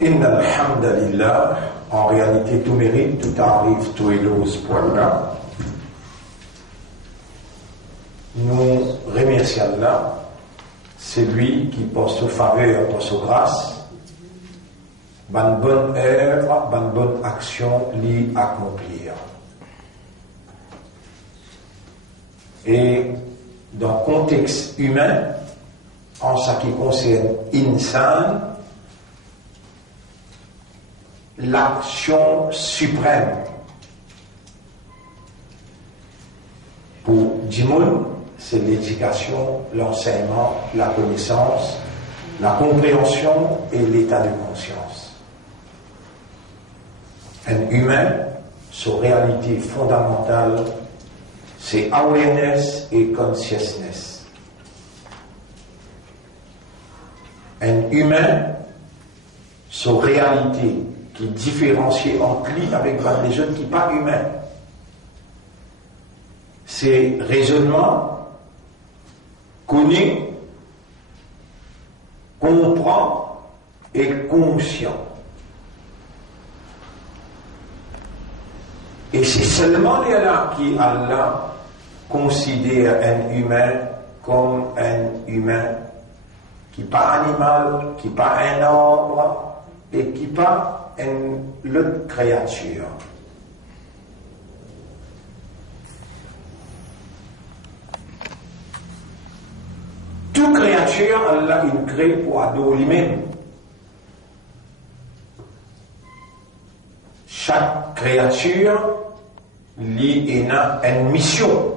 Inna alhamdulillah, en réalité tout mérite, tout arrive, tout est dose pour Allah. Nous remercions Allah, c'est lui qui porte sa faveur, porte sa grâce, bonne œuvre, bonne action, l'y accomplir. Et dans le contexte humain, en ce qui concerne insan, l'action suprême pour Djimoun, c'est l'éducation, l'enseignement, la connaissance, la compréhension et l'état de conscience. Un humain, sa réalité fondamentale, c'est awareness et consciousness. Un humain, sa réalité qui différencie entre lui avec les autres qui ne sont pas humains, c'est raisonnement, connaît, comprend et conscient. Et c'est seulement là qui Allah considère un humain comme un humain qui n'est pas animal, qui n'est pas un arbre et qui n'est pas une autre créature. Toute créature, Allah il crée pour adorer lui-même. Chaque créature, il a une mission.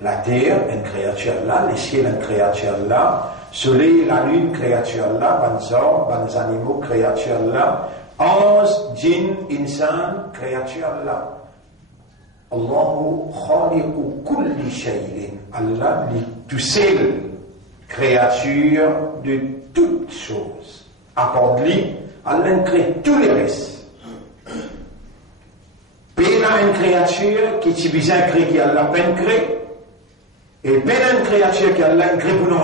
La terre, une créature là, les ciels, une créature là, soleil, la lune, créature là, les hommes, les animaux, créature là, anges, djinns, insan, créature là. Allahu khaliqu kulli shay'in. Allah est tout seul, créature de toutes choses. À part de lui, Allah crée tous les restes. Il y a une créature qui est besoin de créer, qui Allah peine créé, et il y a une créature qui Allah crée pour nous.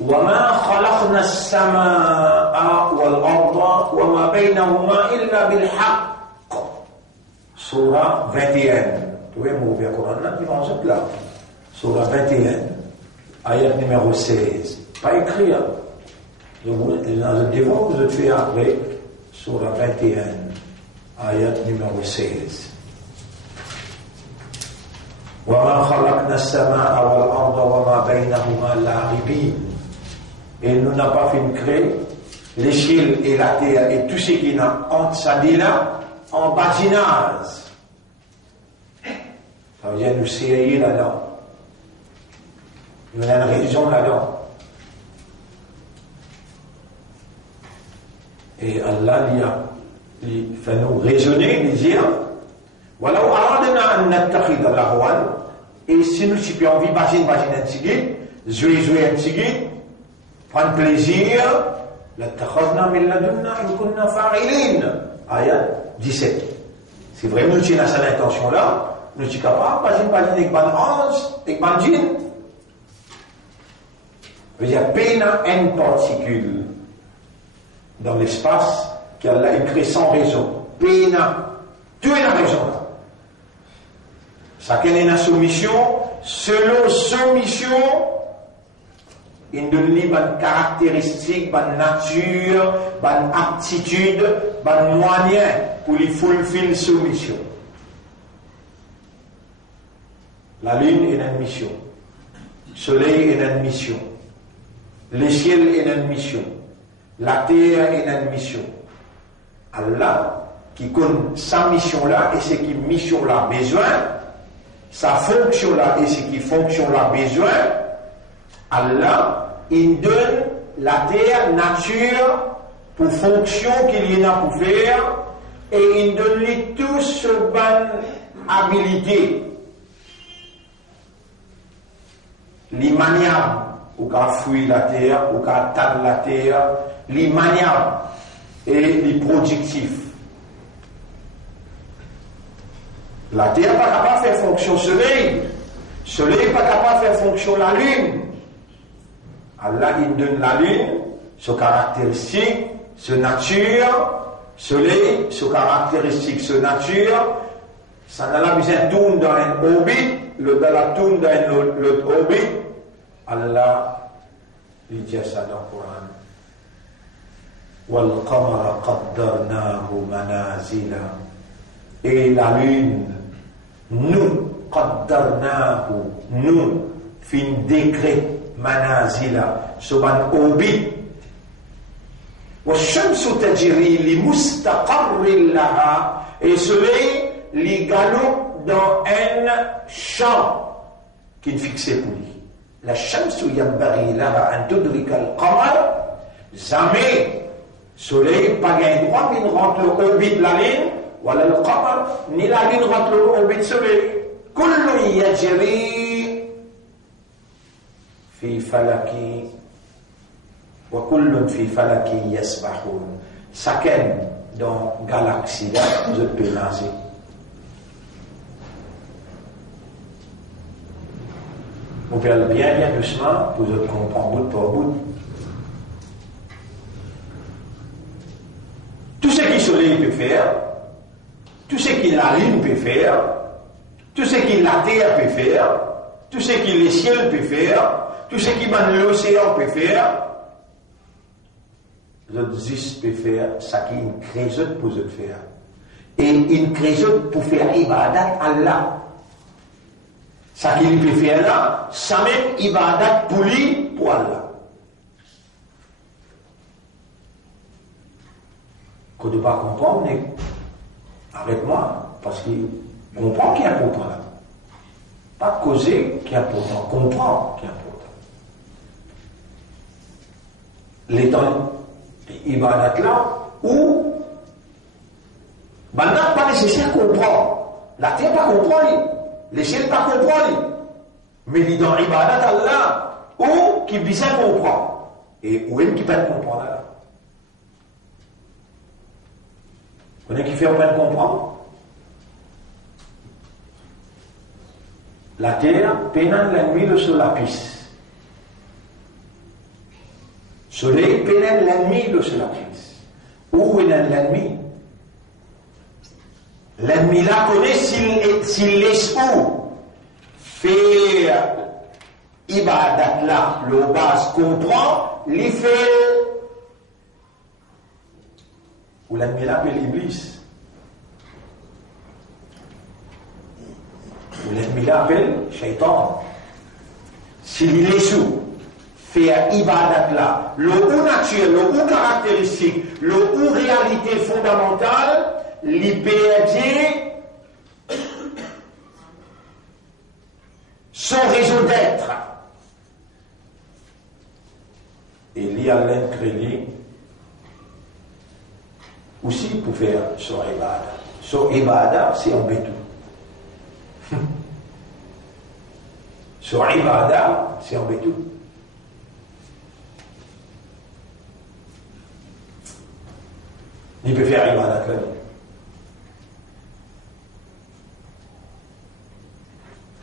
وَمَا خَلَقْنَا السَّمَاءَ وَالْأَرْضَ وَمَا بَيْنَهُمَا إِلَّا بِالْحَقِّ. Surah 21. Vous pouvez m'ouvrir le Coran là, vous là. Surah 21, ayat numéro 16. Pas écrit, hein. Dans le devant, vous êtes fait après, Surah 21, ayat numéro 16. وَمَا خَلَقْنَا السَّمَاءَ وَالْأَرْضَ وَمَا بَيْنَهُمَا لَاعِبِينَ. Et nous n'avons pas fait créer les ciels et la terre et tout ce qui est entre ça et là en badinage. Ça veut dire nous serrer là-dedans. Nous avons une raison là-dedans. Et Allah il fait nous raisonner, nous dire voilà, et si nous avons envie de imaginer un petit guide, jouer un petit guide, prendre plaisir, ayat 17. C'est vrai, nous avons cette intention-là, nous sommes capables de imaginer avec un ange, avec un djinn. Il y a peine une particule dans l'espace qu'Allah a créé sans raison. Peine, tout est la raison là. Chacun est dans sa mission, selon sa mission, il donne une caractéristique, une nature, une aptitude, un moyen pour lui fulfiller sa mission. La lune est une mission, le soleil est une mission, le ciel est une mission, la terre est une mission. Allah, qui connaît sa mission là et ce qui mission là besoin, sa fonction là et ce qui fonction là besoin, Allah, il donne la terre nature pour fonction qu'il y en a pour faire et il donne lui tout ce bonne habilité. Les maniables, ou qu'à fuir la terre, ou qu'à atteindre la terre, les maniables et les productifs. La terre n'est pas capable de faire fonction soleil. Soleil n'est pas capable de faire fonction la lune. Allah, il donne la lune, ses caractéristiques, sa nature, soleil, ses caractéristiques, sa nature. Ça n'a pas besoin de tourner dans un orbite, le de la tourne dans l'autre orbite. Allah, il dit ça dans le Coran. وَالْقَمَرَ قَدَّرْنَاهُ مَنَازِلًا. Et la lune, nous, قَدَّرْنَاهُ, nous, fin décret, manazila, sur un orbite. وَالشَّمْسُ تَجْرِي لِمُسْتَقَرٍّ لَهَا. Et soleil, les galops dans un champ qui est fixé pour lui. La shamsu yambari laha an tudrika al-qamar. Jamais soleil pas gain droit mais rentre l'orbite de la lune, wala al-qamar ni la lune rentre l'orbite soleil. Kullu yajri fi falaki wa kullun fi falaki yasbahun. Chacun dans galaxie là, je peux lancer. On parle bien doucement pour vous comprendre bout pour bout. Tout ce que le soleil peut faire, tout ce que la lune peut faire, tout ce que la terre peut faire, tout ce que le ciel peut faire, tout ce que l'océan peut faire, l'autre peut faire ce qu'une création peut faire. Et une création pour faire ibadat à Allah. Ça qu'il peut faire là, ça même ibadat pour lui, pour Allah. Qu'on ne doit pas comprendre, mais avec moi, parce qu'il comprend qui est important là. Pas causer qui est important, comprendre qui est important. Les temps ibadat là, où ben là, pas nécessaire comprendre. La terre pas comprendre. Les ciels pas comprendre, mais ils dans ibadat Allah, ou qui bien comprendre, et où est-ce qui peut comprendre là? Vous connaissez qui fait bien comprendre? La terre pénètre la nuit sur la piste. Soleil pénètre la nuit sur la piste. Où est l'ennemi? L'ennemi là connaît s'il laisse où faire ibadat là, le base comprend, il fait. Ou l'ennemi là appelle l'Iblis. Ou l'ennemi là appelle Shaitan. S'il laisse où faire ibadat là, le ou naturel, le ou caractéristique, le ou réalité fondamentale, l'IPRD, son réseau d'être. Et l'y a l'incrédit aussi pour faire son ibada. Son ibada, c'est en bétou. Son ibada, c'est en bétou. Il peut faire ibada là.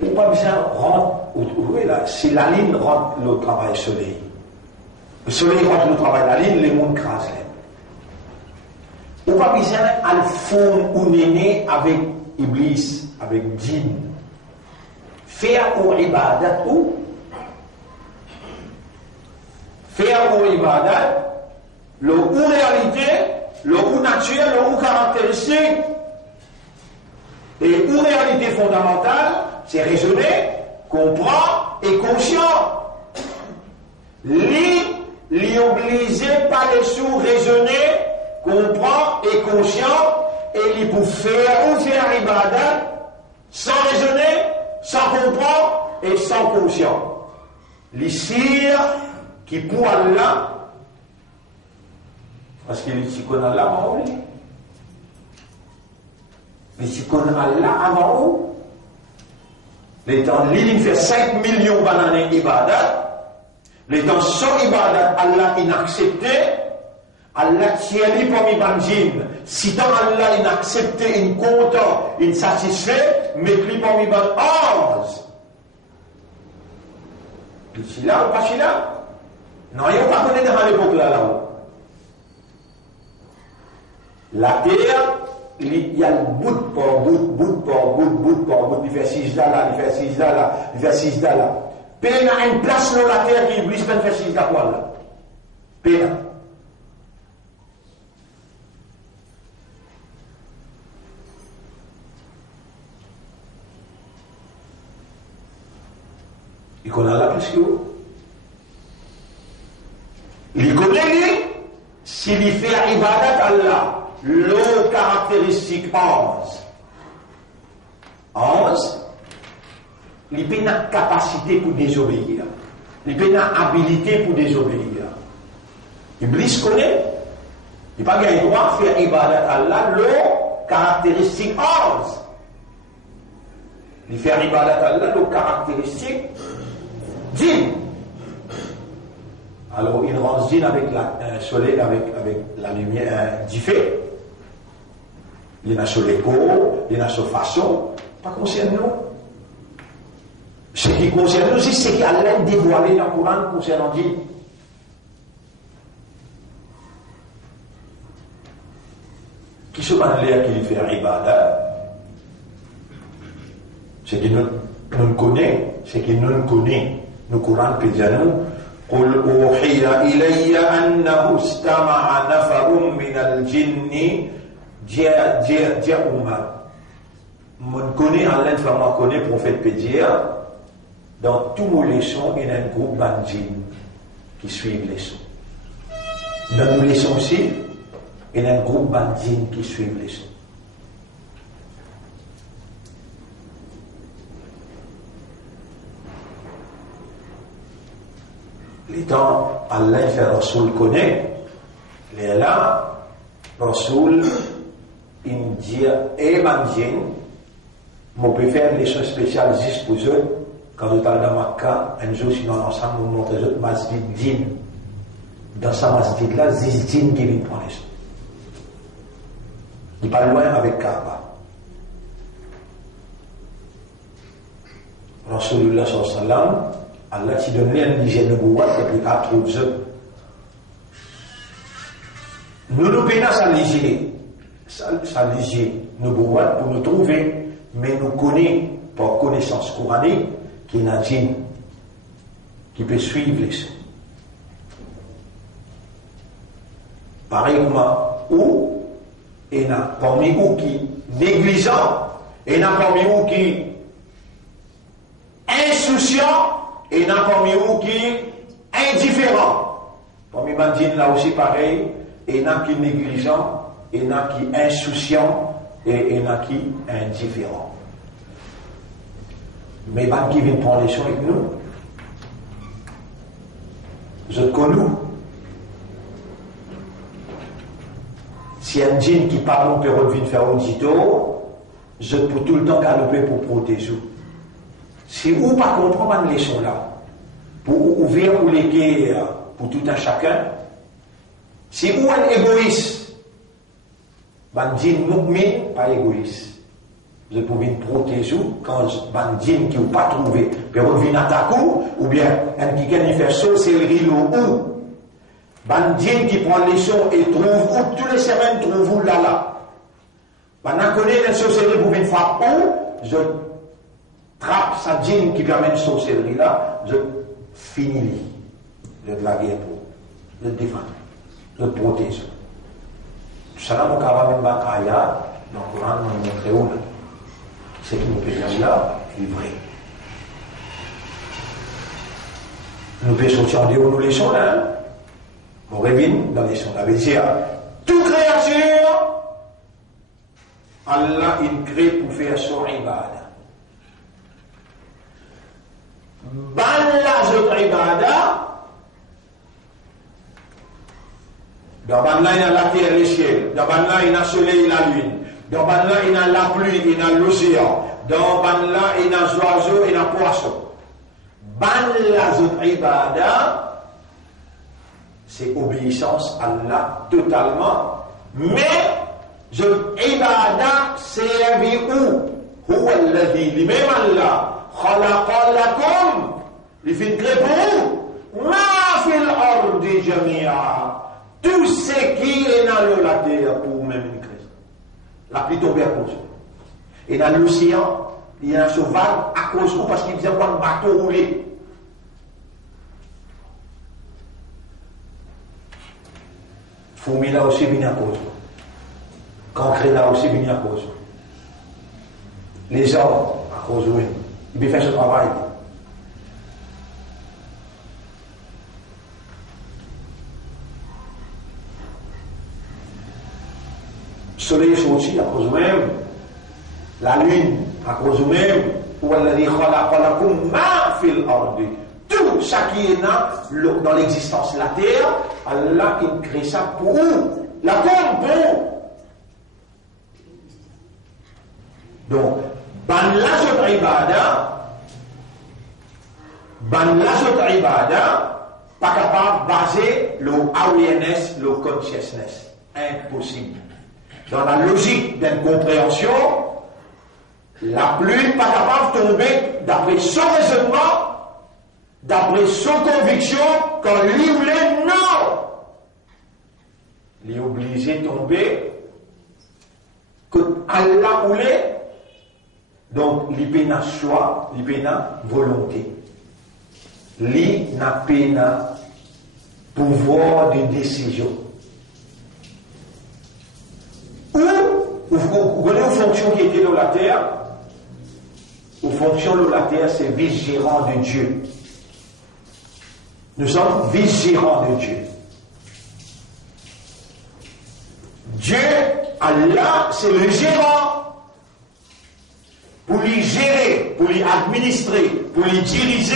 Il n'y a pas besoin de rendre, vous voyez là, si la ligne rentre le travail soleil, le soleil rentre le travail de la ligne, les mondes crasent. Il n'y a pas besoin de fond ou néné avec Iblis, avec djinn. Faire ou ibadat ou faire ou ibadat, le ou réalité, le ou nature, le ou caractéristique, et ou réalité fondamentale, c'est raisonner, comprendre et conscient. L'y obliger par les sous raisonner, comprendre et conscient, et l'y pour faire ou faire ibadat, sans raisonner, sans comprendre et sans conscient. Les sires qui pour Allah, parce qu'il dit qu'on a Allah avant lui. Mais si qu'on a Allah avant eux, les temps, l'île fait 5 millions d'années ibadat, les temps sans ibadat, Allah inaccepté, Allah tient les parmi banjim. Si tant Allah inaccepté, il content, il satisfait, mais les parmi ban 11. Il est là ou pas là? Non, il n'y a pas connu dans l'époque là-haut. La terre, il y a le bout par bout, il fait 6 là, il fait 6 là, il fait 6 là. Peine a une place dans la terre qui brise peine fait 6 là. Peine. Il connaît la plus que vous. Il connaît lui, s'il y fait ibadat Allah, le caractéristique 11, il peut avoir capacité pour désobéir. Il peut avoir habilité pour désobéir. Iblis connaît, il n'a pas le droit de faire ibadat Allah, le caractéristique 11. Il fait ibadat Allah, le caractéristique 10. Alors il range avec le soleil, avec la lumière du feu. Il y en a sur l'écho, il y en a sur façon, pas concerne nous. Ce qui concerne nous, c'est ce qui allait dévoiler dans le Coran concernant Dieu. Qui se met l'air qui lui fait ibadah, c'est qui nous connaît, c'est qui nous connaît. Le Coran peut dire nous, قل أوحي إلي أنه استمع نفر من الجن جاءوا. On connaît, Allah fait connaît, prophète peut dire, dans tous les leçons, il y a un groupe d'anjin qui suivent les leçons. Dans les leçons aussi, il y a un groupe d'anjin qui suivent les leçons. Les temps, Allah fait Rasoul connaît, les là, Rasoul, il dit, et manjin, on peut faire des choses spéciales juste pour eux. Quand vous êtes dans Makkah, un jour, sinon ensemble, on montre les autres masjid djinn. Dans sa masjid-là, c'est djinn qui vient prendre les choses. Il n'est pas loin avec Kaaba. Rasulullah sallallahu alayhi wa sallam, Allah qui donne l'hygiène de Bouwa, c'est plus qu'à trouver eux. Nous pénons sa l'hygiène. Sa l'hygiène, nous Bouwa, pour nous trouver. Mais nous connaissons, par connaissance coranique, qu'il y a un djinn qui peut suivre les choses. Pareillement, où il y en a parmi vous qui négligent, il y en a parmi vous qui insouciant, il y en a parmi vous qui indifférent. Parmi les djinns là aussi pareil, il y en a qui négligent, il y en a qui insouciant, et il y en a qui indifférent. Mais les qui viennent prendre les choses avec nous, je connais. Si un djinn qui parle, peut revenir faire un dito, je peux tout le temps galoper pour protéger. Si vous ne comprenez pas les leçons là, pour ouvrir ou les pour tout un chacun, si vous êtes égoïste, un djinn mu'min, pas égoïste. Je peux venir protéger quand un djinn qui n'a pas trouvé, peut revenir attaquer, ou bien un qui gagne faire sorcellerie ou. Un djinn qui prend les sons et trouve où, toutes les semaines, trouve où là. Pendant qu'on est dans la sorcellerie pour venir faire où, je trappe sa djinn qui permet une sorcellerie là, je finis, je la guerre pour, je défends, je protège. Ça là, mon cas, même Bakaya, dans le Coran, on montre où là. Ce qui nous peut dire là, est vrai. Nous pouvons sortir en dehors, nous laissons là. On revient dans les sons. Ça veut dire, toute créature, Allah il crée pour faire son ibadah. Balla son ibadah, dans Banla il y a la terre et le ciel, dans Banla il y a le soleil et la lune, dans Banla il y a la pluie, il y a l'océan, dans Banla il y a les oiseaux et les poissons. Banla son ibadah, c'est obéissance à Allah totalement, mais je ibadah servi où huwa alladhi lui-même Allah khalaqa lakum li fi créer pour vous ma fil ard jamia. Tout ce qui est dans la terre pour même une crise. La pluie tombe à cause. Et dans l'océan, il y a un cheval à cause de parce qu'il faisait pas un bateau roulé. Fourmi là aussi vient à cause. Cancré là aussi vient à cause. Les hommes à cause de lui. Il peut faire ce travail. Le soleil est sorti à cause de même. La lune à cause de même. Ou elle dit tout ça qui est dans l'existence de la terre, Allah il crée ça pour vous. La terre pour. Donc, ban la sot ibada, pas capable de baser le awareness, le consciousness. Impossible. Dans la logique d'une compréhension, la pluie pas capable de tomber d'après son raisonnement, d'après son conviction, quand lui voulait, non! Il est obligé de tomber que Allah voulait. Donc, il n'a choix, il n'a volonté. Il n'a pas pouvoir de décision. Ou, vous connaissez une fonction qui était dans la terre? Une fonction de la terre, c'est vice-gérant de Dieu. Nous sommes vice-gérants de Dieu. Dieu, Allah, c'est le gérant. Pour lui gérer, pour lui administrer, pour lui diriger,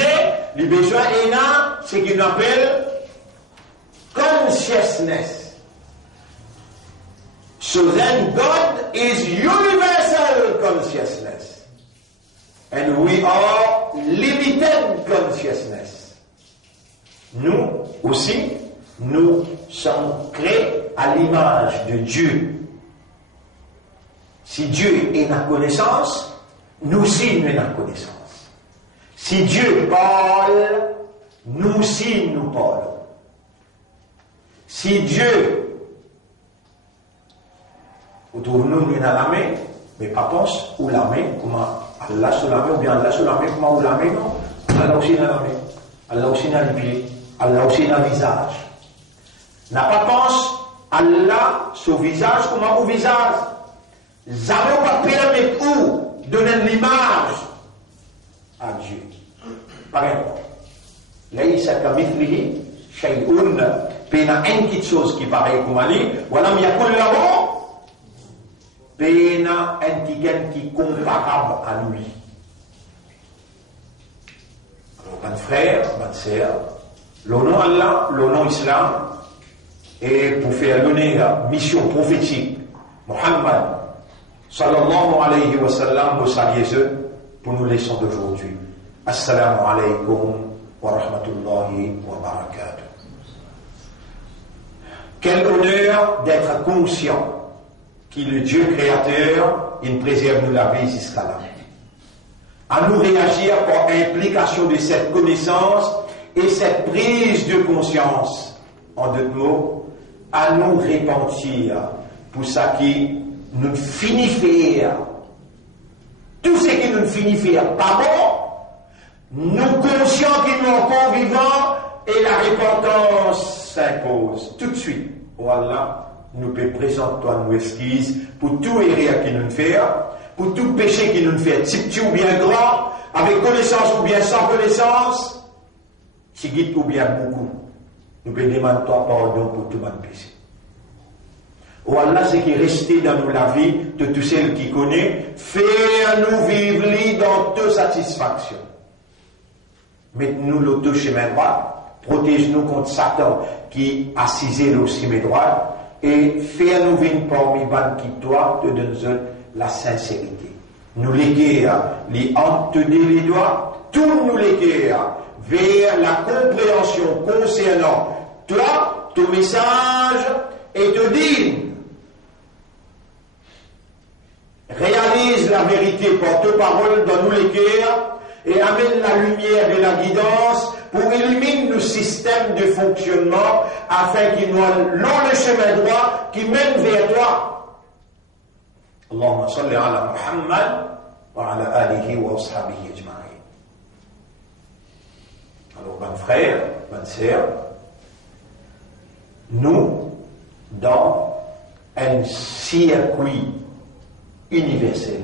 les besoins est ce qu'il appelle consciousness. So then God is universal consciousness. And we are limited consciousness. Nous aussi, nous sommes créés à l'image de Dieu. Si Dieu est la connaissance, nous aussi nous avons la connaissance. Si Dieu parle, nous aussi nous parlons. Si Dieu, autour-nous, nous avons la main, mais pas pense ou la main, comment Allah sur la main, ou bien Allah sur la main, comment ou la main, non. Allah aussi dans la main, Allah aussi dans les pieds, Allah aussi dans le visage. N'a pas pense Allah sur le visage, comment au visage. Jamais pas permettre où donner l'image à Dieu. Par exemple, Laïsa kamithlihi shay'un, pena une petite chose qui paraît comme Ali, walam yakul lahu, pena un qui comparable à lui. Alors, mon frère, ma sœur, le nom Allah, le nom Islam, et pour faire donner la mission prophétique, Muhammad sallallahu alayhi wa sallam, nous saluons pour nous leçons d'aujourd'hui. Assalamu alaykum wa rahmatullahi wa barakatuh. Quel honneur d'être conscient qu'il est le Dieu créateur, il préserve nous la vie jusqu'à là. À nous réagir par implication de cette connaissance et cette prise de conscience. En d'autres mots, à nous repentir pour ça qui nous finit faire. Tout ce qui nous finit faire pas bon, nous conscients qu'ils nous encore vivants et la repentance s'impose tout de suite. Voilà, nous peut présenter toi nos excuses pour tout erreur qui nous fait, pour tout péché qui nous fait, petit ou bien grand, avec connaissance ou bien sans connaissance, si guide ou bien beaucoup. Nous peut demander toi pardon pour tout mon péché. Voilà ce qui est resté dans nous la vie de tous ceux qui connaissent, faire-nous vivre dans toute satisfaction. Mettez-nous l'auto chemin droit, protège-nous contre Satan qui assisait le chemin droit, et faire-nous vivre parmi ban qui toi te donne la sincérité. Nous léguer les hantes les doigts, tout nous léguer vers la compréhension concernant toi, ton message, et te dire réalise la vérité par tes paroles dans nous les cœurs et amène la lumière et la guidance pour éliminer le système de fonctionnement afin qu'il nous l'on le chemin droit qui mène vers toi. Allahumma salli ala Muhammad wa ala alihi wa ashabihi ajma'in. Alors, bonnes frères, bonnes sœurs, nous, dans un circuit universel,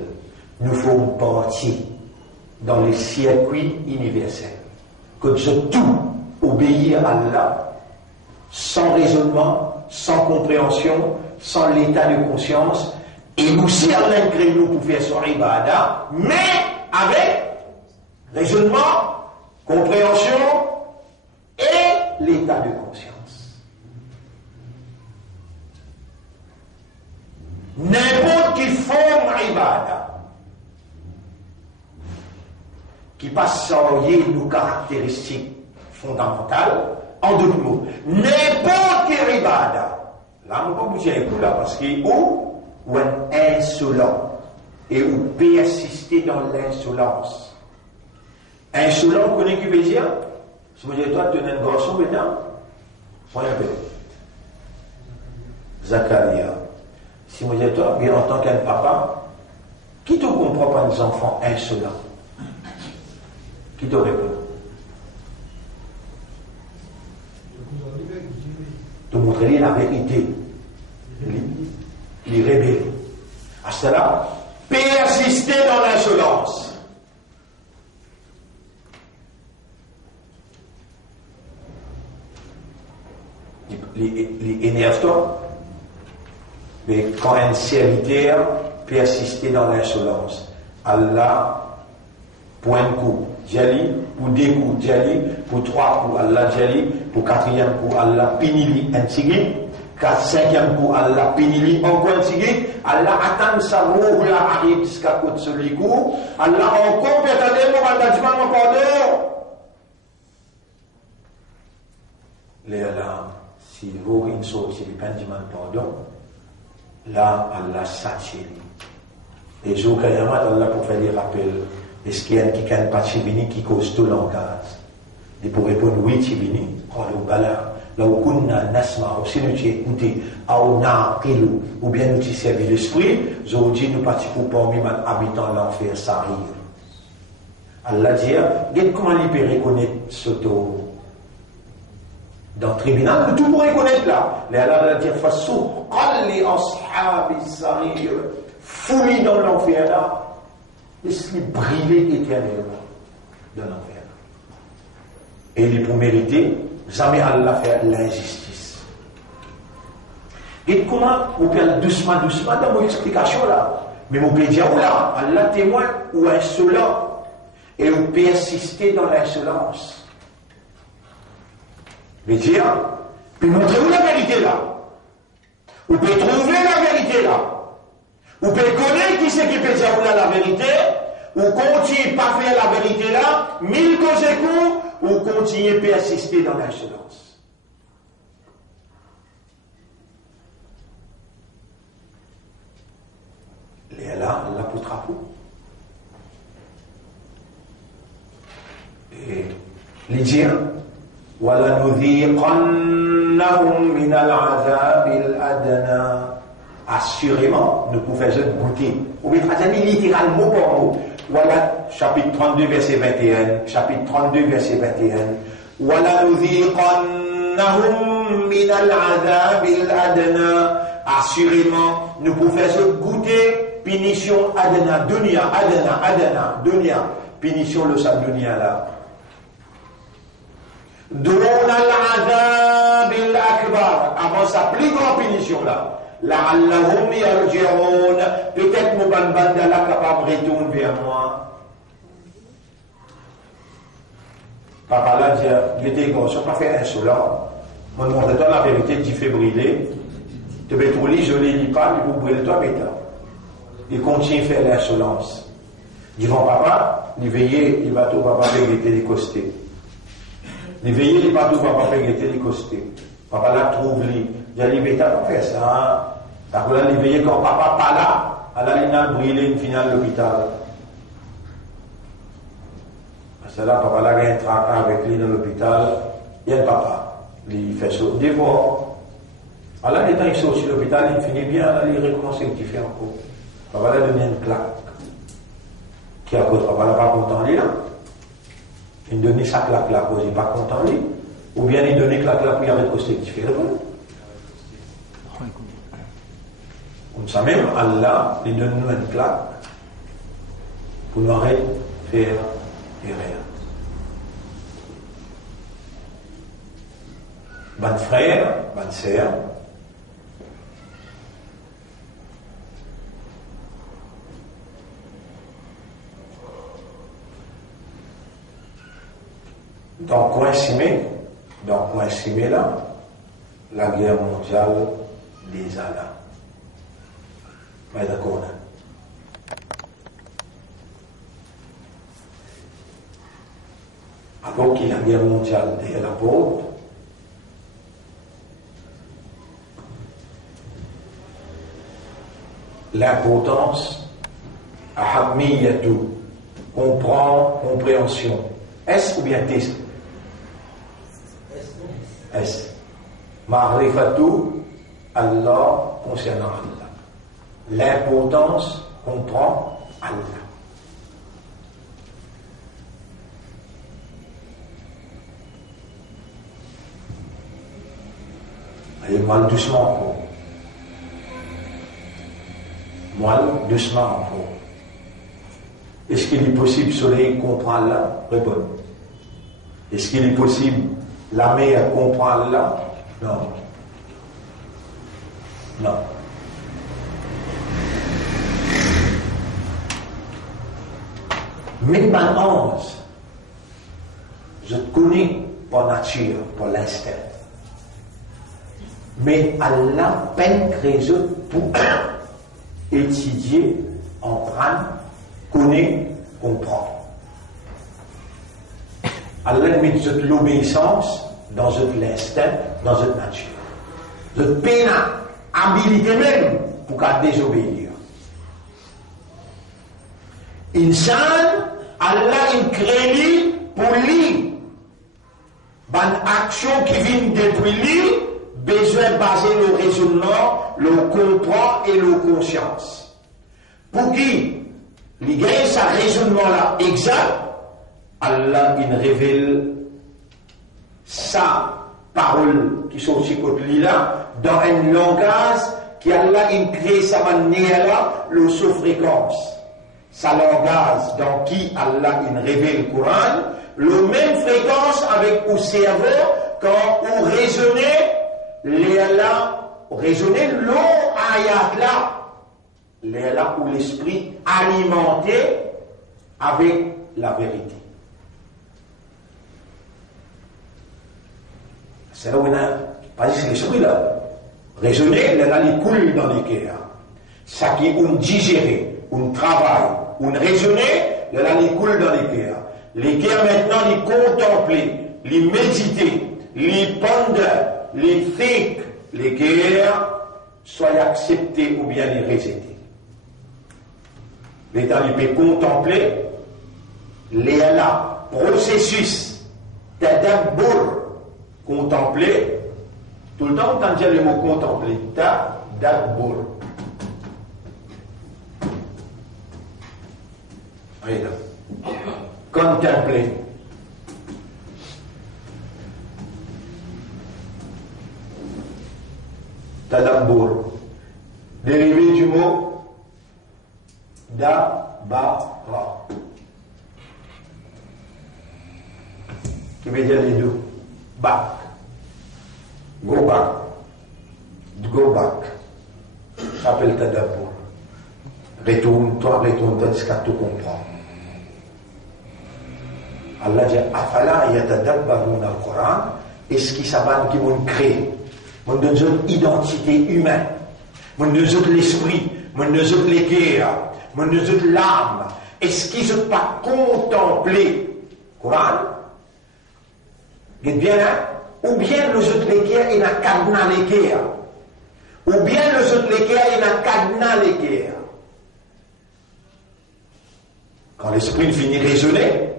nous faisons partie dans le circuit universel. Que je tout obéir à Allah, sans raisonnement, sans compréhension, sans l'état de conscience, et aussi Allah crée nous pour faire son ibadah, mais avec raisonnement, compréhension et l'état de conscience. N'importe qui forme ibadah, qui passe sans nos caractéristiques fondamentales, en deux mots, n'importe quelle ibadah, là, on ne peut pas bouger un coup là, parce qu'il ou un insolent, et ou persister dans l'insolence. Insolent, vous connaissez qui veut dire? Si vous dites, toi, tu es un garçon maintenant, soyez un peu. Zacharia. Si vous dites, toi, bien en tant qu'un papa, qui te comprend pas les enfants insolents? Qui te répond? De montrer la vérité. Les rebelles. À cela, persister dans l'insolence. Les énerve-toi. Mais quand un serviteur persister dans l'insolence, Allah, point de coup, Jali, pour deux coups, Jali, pour trois coups, Allah, Jali, pour quatrième coup, Allah, Pinili, Antigui, cinquième coup, Allah, Pinili, encore Antigui, Allah, attend sa roue, là, arrive jusqu'à côté de celui coup, Allah, encore, peut-être, mon engagement, mon pardon. Là, si vous, une sorte, c'est le pendiment pardon, là, Allah, s'attire. Et je vous dis, Allah, pour faire des rappels, est-ce qu'il y a qui n'a pas de qui cause tout langage? Et pour répondre oui, Chibini, quand le bala, là où on a nasma, si nous écoutons, ou bien nous servi l'esprit, je vous dis, nous participons parmi les habitants de l'enfer, ça arrive. Allah dit, regarde comment il peut reconnaître ce taux. Dans le tribunal, tout pour reconnaître là. Mais Allah dit, façon, qalli ashabi sarir, fouille dans l'enfer là. Laisse-les briller éternellement dans l'enfer. Et il est pour mériter, jamais Allah fait l'injustice. Et comment, vous pouvez doucement dans mon explication là, mais vous pouvez dire, là, Allah témoin ou insolent, et vous persistez dans l'insolence. Mais dire, puis montrez-vous la vérité là. Vous pouvez trouver la vérité là. Vous pouvez connaître qui c'est qui peut dire la vérité, ou continuez pas faire la vérité là, mille conséquences, ou continuez à persister dans l'insolence. Et là, Allah pour trapeau. Et les dire, وَلَنُذِيقَنَّهُمْ مِنَ الْعَذَابِ الْأَدْنَى. Assurément, nous pouvons faire goûter. Ou bien traduire littéralement mot par mot. Voilà, chapitre 32, verset 21. Chapitre 32, verset 21. وَلَنُذِيقَنَّهُمْ مِنَ الْعَذَابِ الْأَدْنَى. Assurément, nous pouvons faire goûter punition adna, dunya, adna, dunya. Punition le sable dunya là. Dun al-'adhab al-akbar. Avant sa plus grande punition là. La'allahum yarji'un. Peut-être mon banda là capable de retourner vers moi. Papa là dit, il était conscient, pas fait insolent. Moi, je montre toi la vérité, tu fais brûler. Tu peux trop lire, je ne lis pas, mais vous brûlez toi maintenant. Il continue à faire l'insolence. Ils vont papa, il veillait, il va tout papa régler les costés. Il veillait, il va tout papa régler les costés. Papa là trouve lui. Il a dit, mais t'as pas fait ça. T'as pas là, il veillait quand papa pas là, à la ligne brûlé une finale à l'hôpital. C'est là, papa là, il y a un tracas avec lui dans l'hôpital, il y a un papa, il fait ça, des fois. Alors, les temps, il sort sur l'hôpital, il finit bien, là, il recommence à rectifier encore. Papa là, donne une claque. Qui a cause, papa là, pas content, lui, là. Il donne sa claque là, cause, il n'est pas content, lui. Ou bien il donne claque là, puis il arrête de rectifier. Comme ça même, Allah, il donne nous une claque pour nous arrêter de faire erreur. Bonne frère, bonne sœur, dans le coin cimé là, la guerre mondiale des Allah. Mais d'accord. Alors qu'il y a la guerre mondiale des la porte, l'importance à Hammiyatou, compréhension. Est ou bien test? Est. Ma'rifatou, Allah concernant Allah. L'importance comprend Allah. Allez, moi doucement encore. Moi doucement encore. Est-ce qu'il est possible que le soleil comprend Allah? Réponds. Est-ce qu'il est possible la mer comprend Allah? Non. Non. Même ma ange, je te connais par nature, par l'instinct. Mais Allah peine résoudre pour étudier, apprendre, connaître, comprendre. Allah met de l'obéissance dans l'instinct, dans notre nature. Notre peine habilité même pour qu'à désobéir. Insan, Allah il crée lui pour lui. Bonne action qui vient depuis lui, besoin de baser le raisonnement, le comprend et le conscience. Pour qui il gagne sa raisonnement là exact, Allah il révèle sa parole qui sont aussi côté lui là dans un langage qui Allah il crée sa manière là, le sous-fréquence. Sa langage dans qui Allah il révèle le Coran, le même fréquence avec au cerveau quand on raisonnait raisonner l'eau ayat là, là où l'esprit alimenté avec la vérité. C'est là où on a pas dit l'esprit là. Raisonner, là il coule dans les cœurs. Ça qui on digérer, on travaille, on raisonner, là il coule dans les cœurs. Les cœurs maintenant, ils contempler, les méditer, les ponder, les faire, les cœurs soient acceptés ou bien les rejetés. L'état il peut contempler les là, processus tadabbur, contempler, tout le temps on entend dire le mot contempler, tadabbur. Allez là. Contempler. Tadabbur. Dérivé du mot dabara. Qui veut dire les deux. Back. Go back. Go back. Ça s'appelle tadabbur. Retourne-toi jusqu'à tout comprendre. Allah dit afala yatadabbaruna al-Qur'an. Est-ce qu'ils savent qu'ils vont créer? Mon donne une identité humaine. Mon donne l'esprit. Mon donne les cœurs. Mon donne l'âme. Est-ce qu'ils ne sont pas contemplés? Coran? Vous bien là? Ou bien les autres les cœurs, il a cadenas les cœurs. Ou bien les autres les cœurs, il a cadenas les cœurs. Quand l'esprit finit de raisonner,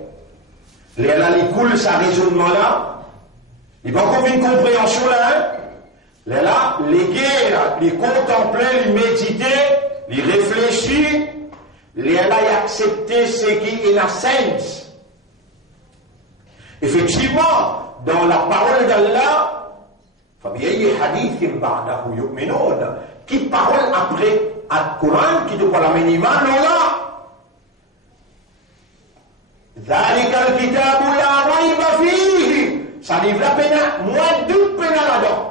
Là, il coule sa raisonnement là. Il va encore une compréhension là. Là, les guerres, les contempler, les méditer, les réfléchir. Là, il accepter ce qui est la sens. Effectivement, dans la parole d'Allah, qui parle après le Coran, qui te parle à minima, là. ذلك الكتاب لا ريب فيه. Ça livre la peine, moins de peine là-dedans.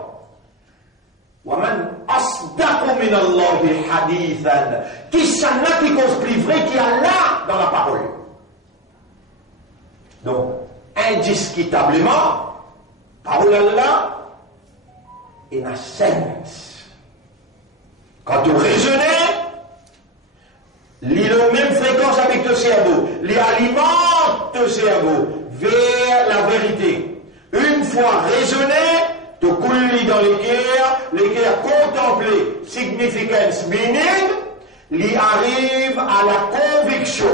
ومن أصدق من الله حديثا. Qui s'en a qui cause plus vrai qui a là dans la parole. Donc, indiscutablement, parole d'Allah est un sens. Quand on raisonne, il a la même fréquence avec le cerveau. Il alimente le cerveau vers la vérité. Une fois raisonné, tu coules dans les cœurs contemplés, significance, meaning, il arrive à la conviction.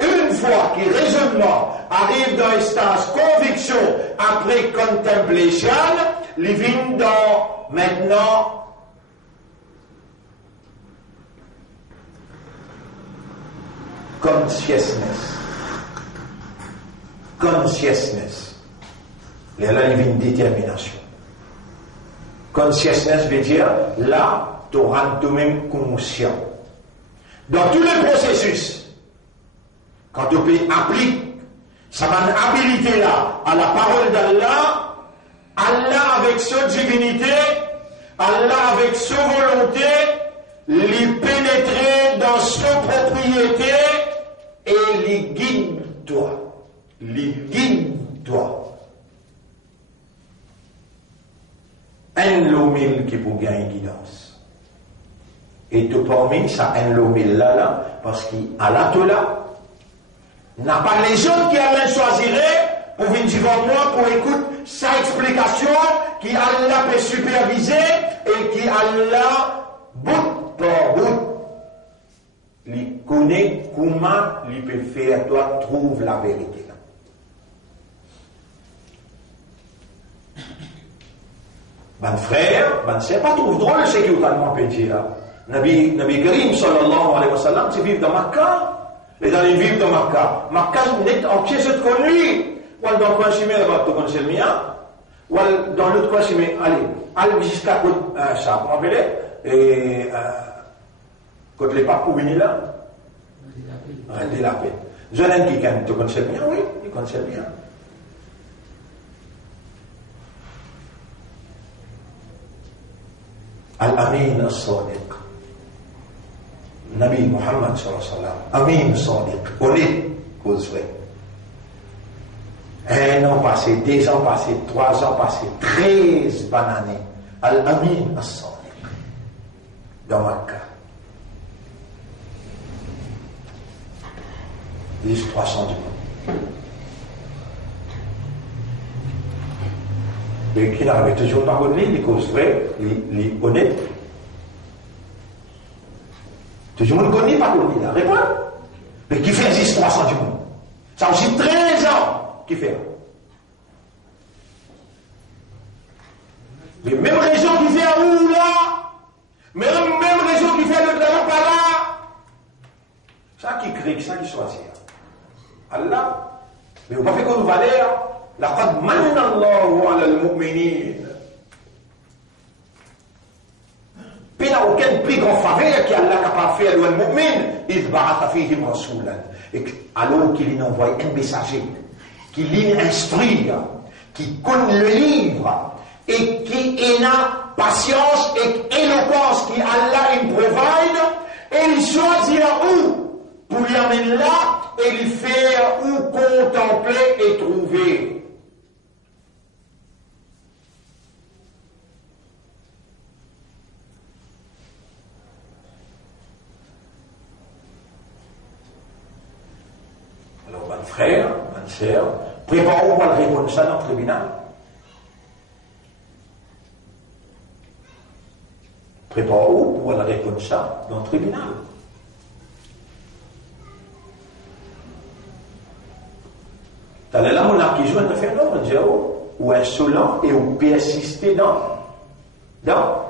Une fois que le raisonnement arrive dans l'instance conviction après contemplation, il vient dans maintenant consciousness. Consciousness. Là, il vient une détermination. Consciousness veut dire, là, tu rends toi-même conscient. Dans tous les processus, quand tu appliques sa habilité là à la parole d'Allah, Allah avec sa divinité, Allah avec sa volonté, l'y pénétrer dans sa propriété et l'y guide-toi. L'y guide-toi. Un lomil qui pour gagner guidance. Et tout parmi ça, un lomil là, parce qu'à la tola, n'a pas les autres qui allaient choisir pour venir devant moi pour écouter sa explication qui Allah peut superviser et qui Allah bout par bout il connaît comment il peut faire toi trouve la vérité là. Ben frère, ben c'est pas trop drôle ce qui est totalement pété là. Nabi Karim sallallahu alayhi wa sallam c'est vivre dans Makkah. Les gens vivent dans Makkah. Makkah n'est en pièce de connu. Ou dans le coin chimé, là-bas, tu connais le mien. Ou dans l'autre coin chimé, allez jusqu'à côté, ça, comment appeler, et, côté les papes pour venir là. Rendez la paix. Je n'ai qui quand tu connais le mien, oui, il connaît le mien. Al-Amin al-Sadiq. Nabi Muhammad sallallahu alayhi wa sallam, Amin Sadiq, honnête, cause vraie. 1 an passé, 2 ans passé, 3 ans passé, 13 bananes. Al-Amin Sadiq. Dans Makkah. Juste 300 du monde. Et qui n'avait toujours pas connu, les causes vraies, les honnêtes. Tout le monde connaît, pas connu, la réponse. Mais qui fait 10, 300 du monde? Ça aussi 13 ans qui fait. Les mêmes régions qui fait à où là, même région qui fait le là, pas là. Ça qui crée, ça qui choisit. Allah. Mais on va faire comme valeur. لقد من الله على المؤمنين. Il n'y a aucun plus grand faveur qu'Allah capable de faire le mu'min, il ba'atha fihim rasulan. Alors qu'il envoie un messager, qui l'instruit, qui connaît le livre, et qui a patience et éloquence qui Allah il provide, et il choisit où pour y amener là, et il fait où contempler et trouver. Frère, ma sœur, préparons pour répondre ça dans le tribunal. Préparons pour répondre ça dans le tribunal. T'as là, besoin de faire non, ou insolent et ou persister dans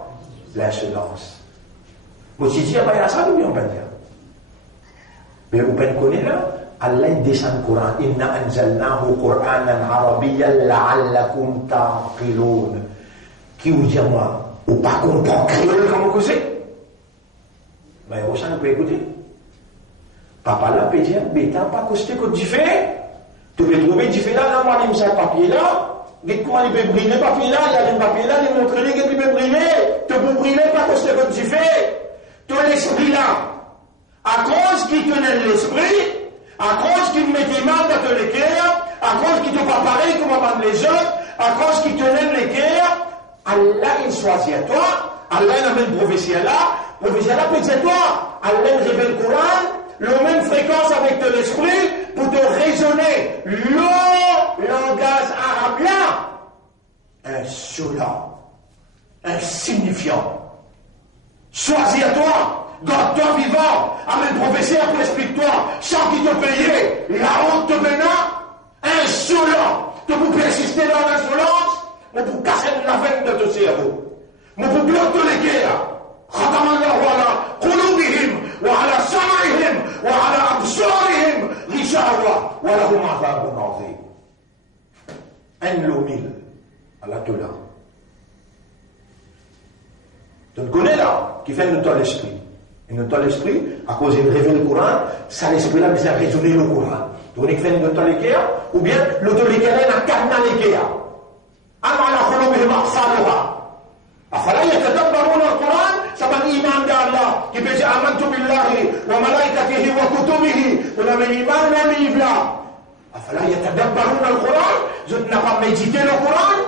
l'insolence. Moi, si je dis, il y a ça, ou bien on peut dire. Mais on peut connaître là, Allah descend le Coran, Inna anzalnahu Qur'anan arabiyyan la'allakum ta'qilun. Qui vous dit moi, ou pas comprendre créole comme vous savez. Mais vous savez, vous pouvez écouter. Papa là peut dire, mais t'as pas costé que tu fais. Tu peux trouver du fait là, moi, il me sert papier là. Mais comment il peut brûler papier là, il y a un papier là, il montre lui qu'il peut brûler. Tu peux brûler pas costé que tu fais. Tout l'esprit là. À cause qu'il tenait l'esprit, à cause qu'il mettait mal dans le cœur, à cause qu'il ne pas pareil comme les autres, à cause qu'il tenait le cœur, Allah il choisit à toi, Allah il amène le prophétie là peut dire toi, Allah il révèle le Coran, la même fréquence avec ton esprit pour te raisonner le langage arabe là, insolent, insignifiant. Choisis à toi, garde-toi vivant, amène le professeur pour explique-toi, sans qu'il te paye, la honte te mena, insolent, tu peux persister dans l'insolence, mais pour casser la veine de ton cerveau, mais pour bloquer les guerres. ختم الله على قلوبهم وعلى سمعهم وعلى أبصارهم غشاوة ولهم عذاب عظيم. Un lomil à la Tola. Tu connais là, qui fait notre l'esprit. Et notre l'esprit, à cause de révéler le Coran, ça l'esprit là, c'est à raisonner le Coran. Tu connais qui fait notre l'équerre, ou bien l'autre l'équerre n'a qu'à l'équerre. أما على قلوبهم أقفالها أفلا يتدبرون القرآن سبب إيمان بالله كيف يجي آمنت بالله وملائكته وكتبه ولما إيمان لا يبلع أفلا يتدبرون القرآن زدنا pas méditer le Coran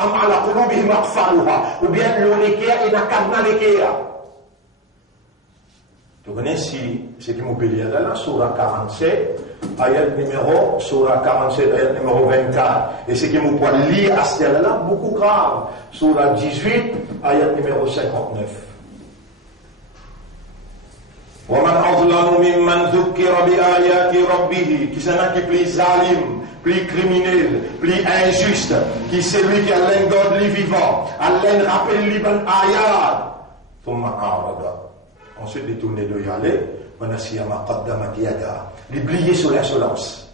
أم على قلوبهم أقفالها ou bien le l'équerre et n'a qu'à l'équerre. Tu connais si ce qui m'oublie là, la surah 47, ayat numéro, surah 47, ayat numéro 24. Et ce qui m'oublie lire à ce là, beaucoup grave. Surah 18, ayat numéro 59. وَمَنْ أَظْلَمُ مِمَّنْ ذُكِّرَ بِآيَاتِ رَبِّهِ qui s'en a qui plus zalim, plus criminel, plus injuste, qui c'est lui qui a l'engorde les vivants, a rappelle les bonnes ayat. ثُمَّ أَعْرَضَ ensuite détourner de y aller, l'oublier sur l'insolence.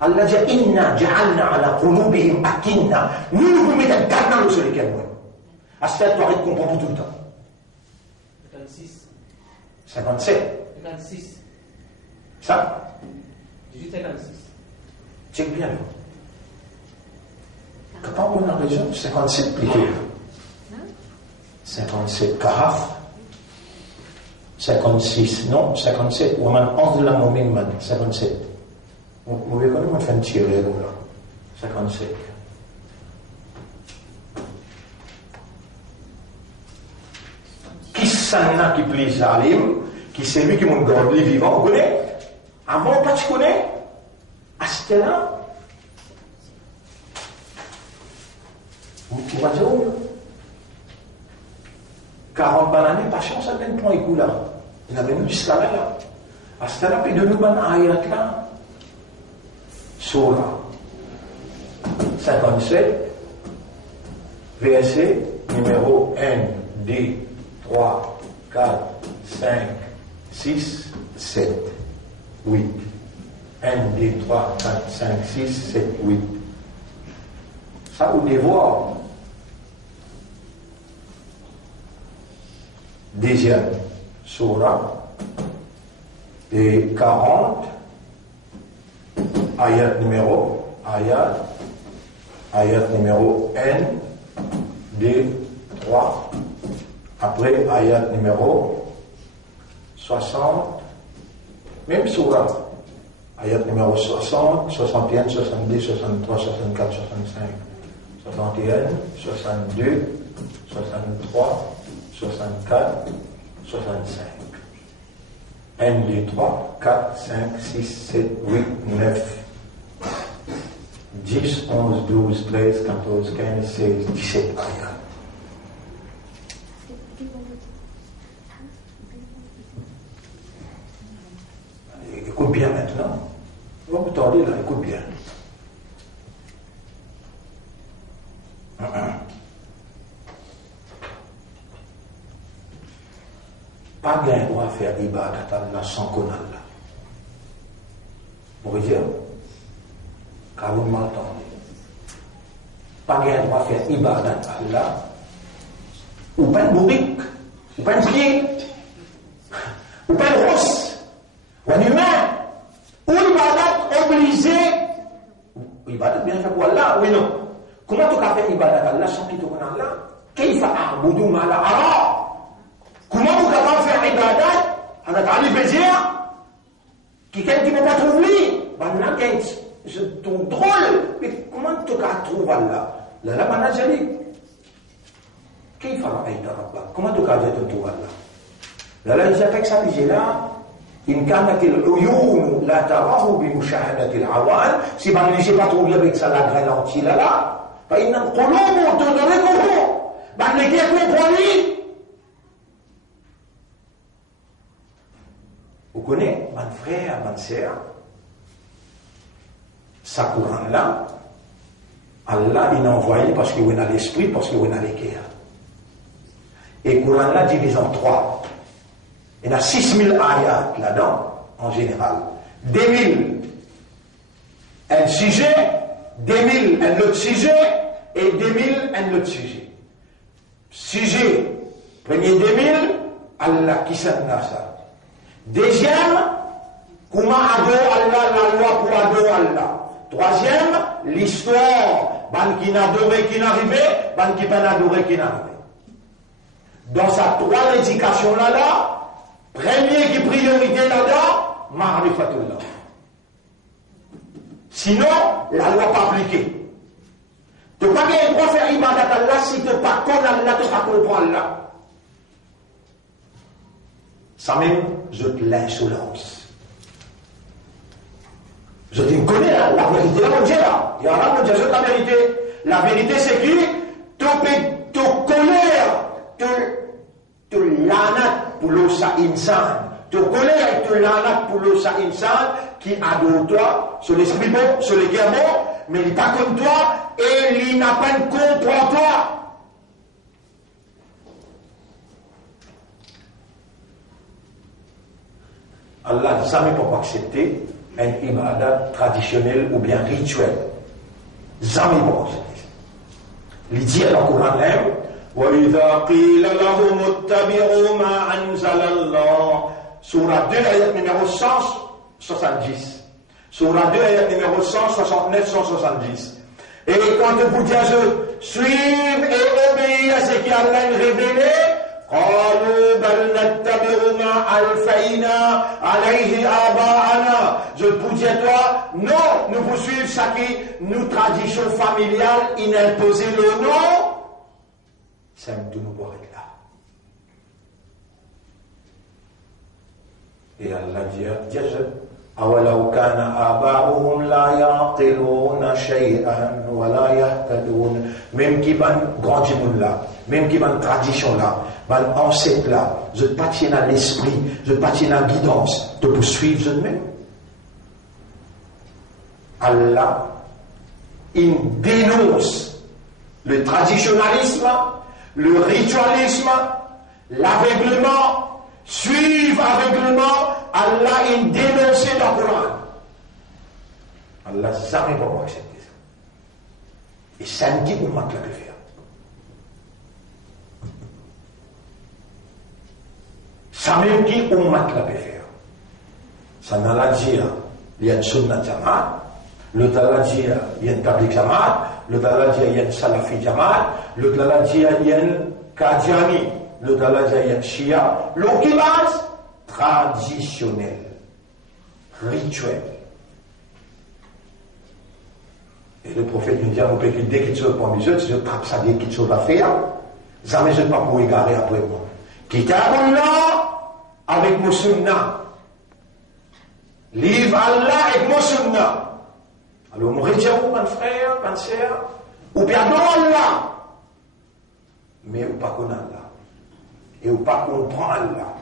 Allah dit Inna ja'alna ala qulubihim akinna. Nous vous mettons garde sur lesquels nous. À ce stade, tu arrêtes de comprendre tout le temps. 56. 57. 56. Ça 1856. Check bien. Quand on a raison, 57 plutôt. 57 kahaf. 56, non, 57. Waman azlamu mimman, 57. Vous voyez comment on fait un tirer là 57. Qui s'en a qui plaît zalim, qui c'est lui qui m'en garde les vivants, vous connaissez? Avant, pas tu connais? À ce là vous voyez où? 40 bananes, pas chance à peine point écoute là. Il a venu jusqu'à là. À ce là, puis de nous ban ayat là. Surah 57, verset numéro 1, 2, 3, 4, 5, 6, 7, 8. 1, 2, 3, 4, 5, 6, 7, 8. Ça, vous devez voir. Deuxième surah et 40 ayat numéro 1 2 3 après ayat numéro 60 même surah ayat numéro 60 61 62 63 64 65 61 62 63 64, 65. 1, 2, 3, 4, 5, 6, 7, 8, 9, 10, 11, 12, 13, 14, 15, 16, 17 ayats. Écoute bien maintenant. Vous m'entendez là, écoute bien. Pas bien droit faire ibadat Allah sans qu'on Allah. Vous voyez, car vous m'entendez. Pas bien droit faire ibadat Allah, ou pas de bourrique, ou pas de pied, ou pas de rosse, ou un humain, ou ibadat obligé, ou ibadat bien fait pour Allah, oui non. Comment tu as fait ibadat Allah sans qu'il te connaisse Allah? Qu'est-ce a'budu ma la ara? Comment tu as fait ibadat avec Ali Bézir? Qui quelqu'un qui ne peut pas trouver? Maintenant, je trouve drôle. Mais comment tu as trouvé Allah? Là, maintenant, je dis. كيف رأيت ربك؟ كما تكاد تنتو الله لا جاتك سالجي لا إن كانت العيون لا تراه بمشاهدة العوان سيبان لي سيبا تروبيا بك سلاك غلانتي لا فإن القلوب تدركه بعد لكي يكون قولي. Vous connaissez, mon frère, ma sœur, ce Coran-là, Allah il a envoyé parce qu'il a l'esprit, parce qu'il a l'équerre. Et le Coran-là divise en 3. Il y a 6000 ayats là-dedans, en général. 2000, un sujet, 2000, un autre sujet, et 2000, un autre sujet. Sujet, premier 2000, Allah qui s'en a ça. Deuxième, comment adore Allah, la loi pour adorer Allah. Troisième, l'histoire, ban qui n'a adoré, qui n'arrivait, ban qui n'a adoré, qui n'arrivait. Dans sa 3 éducations là, premier qui priorité là-dedans, Ma'rifatullah. Sinon, la loi pas appliquée. Tu n'as pas bien droit faire ibadat Allah si tu n'as pas connaître Allah, tu n'as pas comprendre Allah. Ça même, je te l'insolence. Je te connais la vérité, là, mon Dieu là. Il y a là, mon Dieu, je la vérité. La vérité, c'est que tu colère. Tu lanat pour l'osa insan. Tu colère, tu lanat pour l'osa insan qui adore toi, sur l'esprit bon, sur les guerres bon, mais il n'est pas comme toi et il n'a pas de comprend toi. Allah n'a jamais pas accepté un ibadat traditionnel ou bien rituel. Jamais pas accepté. Il dit dans le Coran même, وَإِذَا قِيلَ لَهُمُ اتَّبِعُوا مَا أَنزَلَ اللَّهُ Surah 2, ayat numéro 170. Surah 2, ayat numéro 169-170. Et quand vous dites suivre et obéir à ce qu'Allah a révélé, قالوا بل نتبع ما ألفينا عليه آباءنا. Je vous dis à toi, non, nous vous suivons ce qui nous tradition familiale imposée le nom. Ça me donne nous là. Et Allah dit أولو كان آباؤهم لا يعقلون شيئا ولا يهتدون. Même qui van grandi là, même qui van tradition là, van ancêtre là, je ne pas tiens à l'esprit, je ne pas tiens à la guidance, de poursuivre je même. Allah, il dénonce le traditionnalisme, le ritualisme, l'aveuglement. Suivre aveuglement, Allah il dénonçait dans le Coran. Allah n'a jamais pas accepté ça. Et ça ne dit qu'on manque la pu faire. Ça même dit qu'on manque la pu faire. Ça n'a pas dit il y a une sunna jamaat, l'autre a dit il y a une tabligh jamaat, l'autre a dit il y a une salafi jamaat, l'autre a dit il y a une qadiani. Le Dalajaya Shia, l'occupance traditionnel, rituel. Et le prophète nous dit à nous que dès qu'il se prend les autres, je trappe ça dès qu'il se à faire, jamais je ne vais pas pour égarer après moi. Quitte à Allah avec mon sunna. Livre Allah avec mon sunna. Alors, mon retient mon frère, ma sœur, ou bien non Allah, mais ou pas qu'on Allah. Et ou pas comprendre Allah.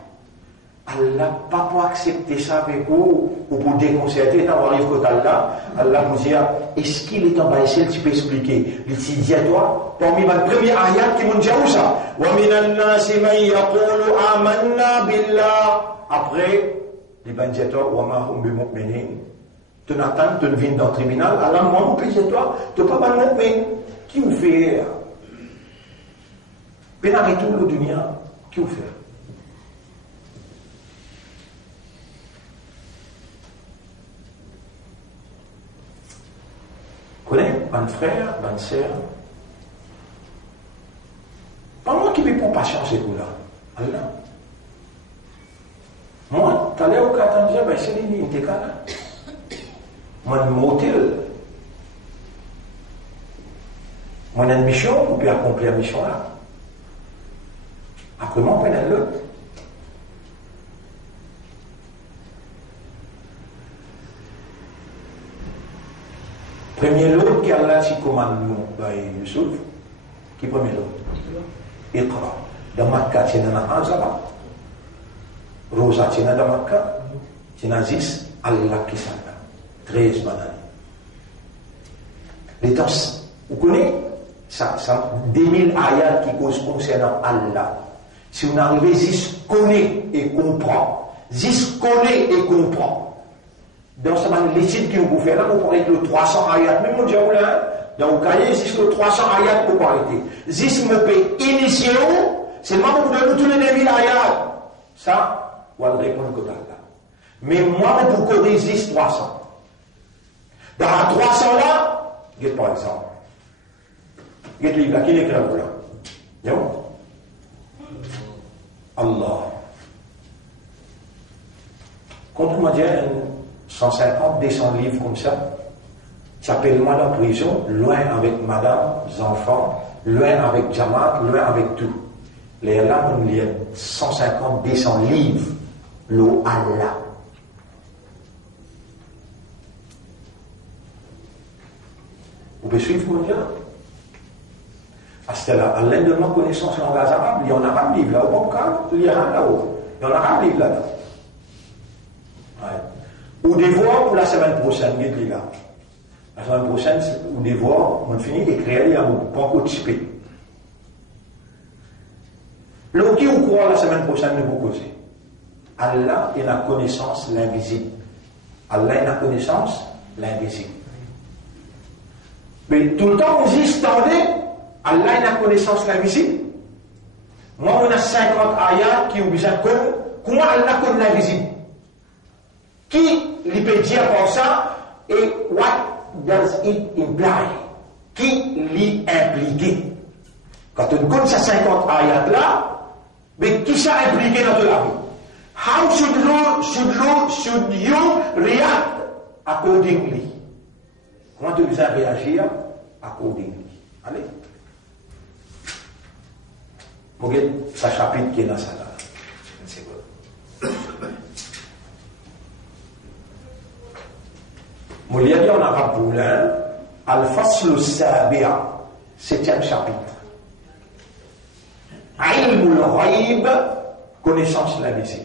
Allah pas pour accepter ça avec vous, ou pour déconcerter, quand on arrive côté Allah, Allah vous dit, est-ce qu'il est en bas ici, tu peux expliquer? Il dit à toi, parmi ma première ayat qui m'ont dit où ça? وَمِنَ النَّاسِ مَنْ يَقُولُ آمَنَّا بِاللَّهِ. Après, les gens disent à toi, وَمَا هُمْ بِمُؤْمِنِينَ. Tu n'attends, tu ne viens dans le tribunal, Allah moi, mon pays, toi, tu n'as pas mal mu'min. Qui vous fait? Pénaré tout le dunia, qui vous fait? Connais, mon frère, ma soeur. Pas moi qui me prends patience et tout là. Allah. Moi, tu allais au Katanja, ben c'est l'île, t'es là. Mon motel. Mon mission, on peut accomplir la mission là. Après moi, on peut aller l'autre. Premier lot qui Allah s'y commande nous, Youssouf, qui premier lot? Iqra. Dans Makkah, tu n'as pas Azaba. Rosa, tu n'as pas Makkah. Tu n'as 10, Allah qui s'en a. 13 bananes. Les temps, vous connaissez ça, 2000 ayats qui concernant Allah. Si on arrive, Zis connaît et comprend. Zis connaît et comprend. Dans ce moment, les sites qui vous faites là, vous pourrez être le 300 ayats. Même mon Dieu, dans le cahier, jusqu'au 300 ayats pour arrêter. Zis me paye initié, c'est moi qui vous donne tous les 2000 ayats. Ça, on va le répondre que là. Mais moi, vous corriger Zis 300. Dans la 300 là, regarde par exemple. Regarde le livre là, qui l'écrit là? Non? Allah. Quand on m'a dit 150, 200 livres comme ça, tu appelles moi dans la prison, loin avec madame, les enfants, loin avec Jamaat, loin avec tout. Les là, on lit 150, 200 livres, l'eau Allah. Vous pouvez suivre mon Dieu? Parce que là, à l'aide de ma connaissance en langage arabe, il y en a un livre là, au bon cas, il y a un là-haut. Il y en a un livre là-dedans. Ou devoir pour la semaine prochaine, là. La semaine prochaine, ou devoir, on finit d'écrire, il y a un pas anticipé. Le qui ou croit la semaine prochaine ne vous causer. Allah est la connaissance l'invisible. Allah est la connaissance l'invisible. Mais tout le temps, on dit, attendez, Allah est la connaissance l'invisible. Moi, on a 50 ayats qui ont besoin de comment Allah connaît l'invisible. Qui lui peut dire comme ça et what does it imply? Qui l'y implique? Quand on connaît ces 50 ayats là, mais qui ça impliqué dans la vie? How should you react accordingly? Comment tu dois réagir accordingly? Allez. Regarde ce chapitre qui est dans ça là. C'est quoi? Je l'ai dit en arabe pour l'un, Al-Fasl al-Sabi'a, 7e chapitre. Ilm al-Ghaib, connaissance de l'invisible.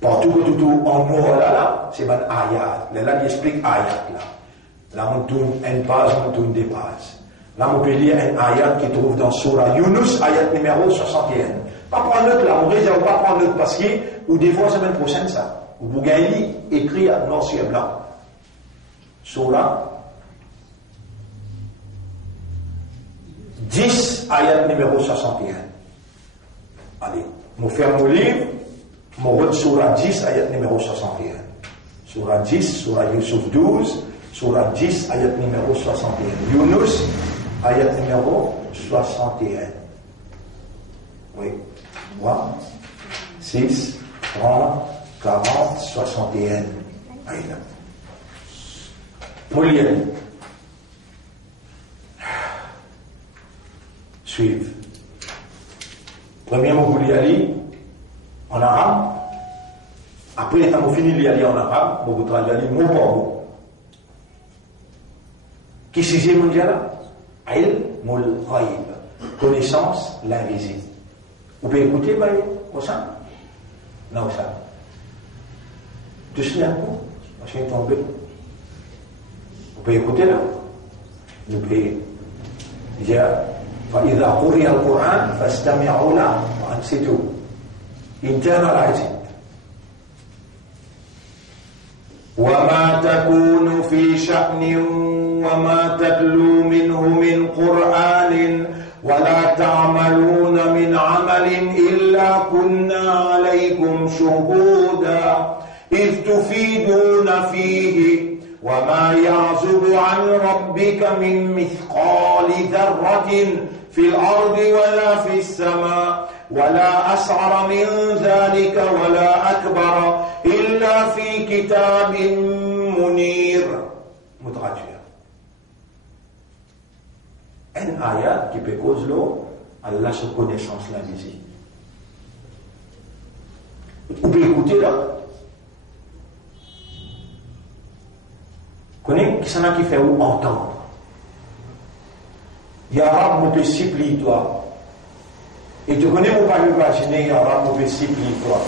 Partout que tout en mot là, c'est un ayat. Là, il explique ayat là. Là, on tourne une page, on tourne des pages. Là, on peut lire un ayat qui trouve dans Surah Yunus, ayat numéro 61. Pas prendre l'autre là, on réserve pas prendre l'autre parce que, ou des fois, la semaine prochaine, ça. Vous gagnez écrit à noir sur blanc. Surah 10, ayat numéro 61. Allez, je ferme mon livre, je regarde Surah 10, ayat numéro 61. Surah 10, Surah Yusuf 12, Surah 10, ayat numéro 61. Yunus, ayat numéro 61. Oui. 3, 6, 30, 40, 61. Allez là. Molière. Suivre. Premièrement, vous l'y allez en arabe. Après, quand vous finissez d'y aller en arabe, vous traduisez mot par mot. Qui c'est mondial? Ilmul Ghaib. connaissance l'invisible. Vous pouvez écouter, au sein? Non, ça. Tout d'un coup, je suis tombé. Vous pouvez écouter là? Vous pouvez dire, فإذا قرئ القرآن فاستمعوا له وأنصتوا. Internalize it. وما تكون في شأن وما تتلو منه من قرآن ولا تعملون من عمل إلا كنا عليكم شهودا إذ تفيدون فيه وما يعزب عن ربك من مثقال ذرة في الأرض ولا في السماء ولا أصغر من ذلك ولا أكبر إلا في كتاب منير. مترجم. Un ayat qui peut causer l'eau, Allah se connaissance l'invisible. Vous pouvez écouter là. Connais qui s'en a qui fait ou entendre. Ya Rab, mon peut supplie toi. Et tu connais mon pas imaginer, Ya Rab, mon peut supplie toi.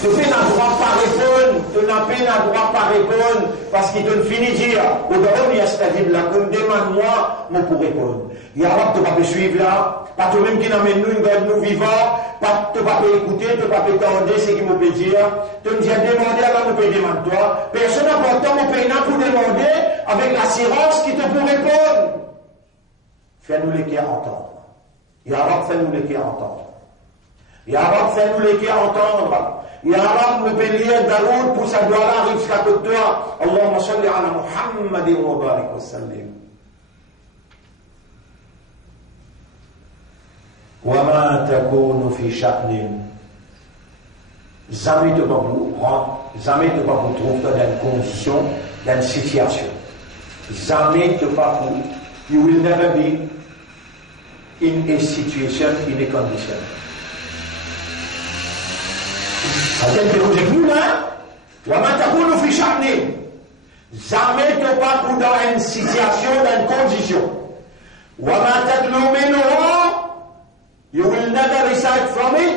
Tu n'as pas droit pas répondre, tu n'as pas droit pas répondre, parce qu'il te finit dire, au dehors, il y a c'est-à-dire là, comme demande-moi, mon pour répondre. Ya Rab, tu ne peux pas suivre là, pas toi-même qui n'amène nous une garde nous vivants, pas tu ne peux pas écouter, tu ne peux pas attendre ce qu'il me peut dire, tu me dis à demander, alors on peut demander toi. Personne important, mon pays n'a pour demander, avec l'assurance qui te peut répondre. Fais-nous les cœurs entendre. Ya Rab, fais-nous les cœurs entendre. Ya Rab, fais-nous les cœurs entendre. Ya Rab, me bénir Daoud pour sa gloire arrive jusqu'à côté de toi. Allahumma salli ala Muhammadin wa barik wa sallim. Wa ma takunu fi sha'nin. Jamais tu ne vas vous rendre, jamais tu ne vas vous trouver dans une condition, dans une situation. Jamais tu ne vas vous, you will never be in a situation, in a condition. Attends, que vous êtes nous là, jamais tu ne vas vous dans une situation, dans une condition. You will never recite from it,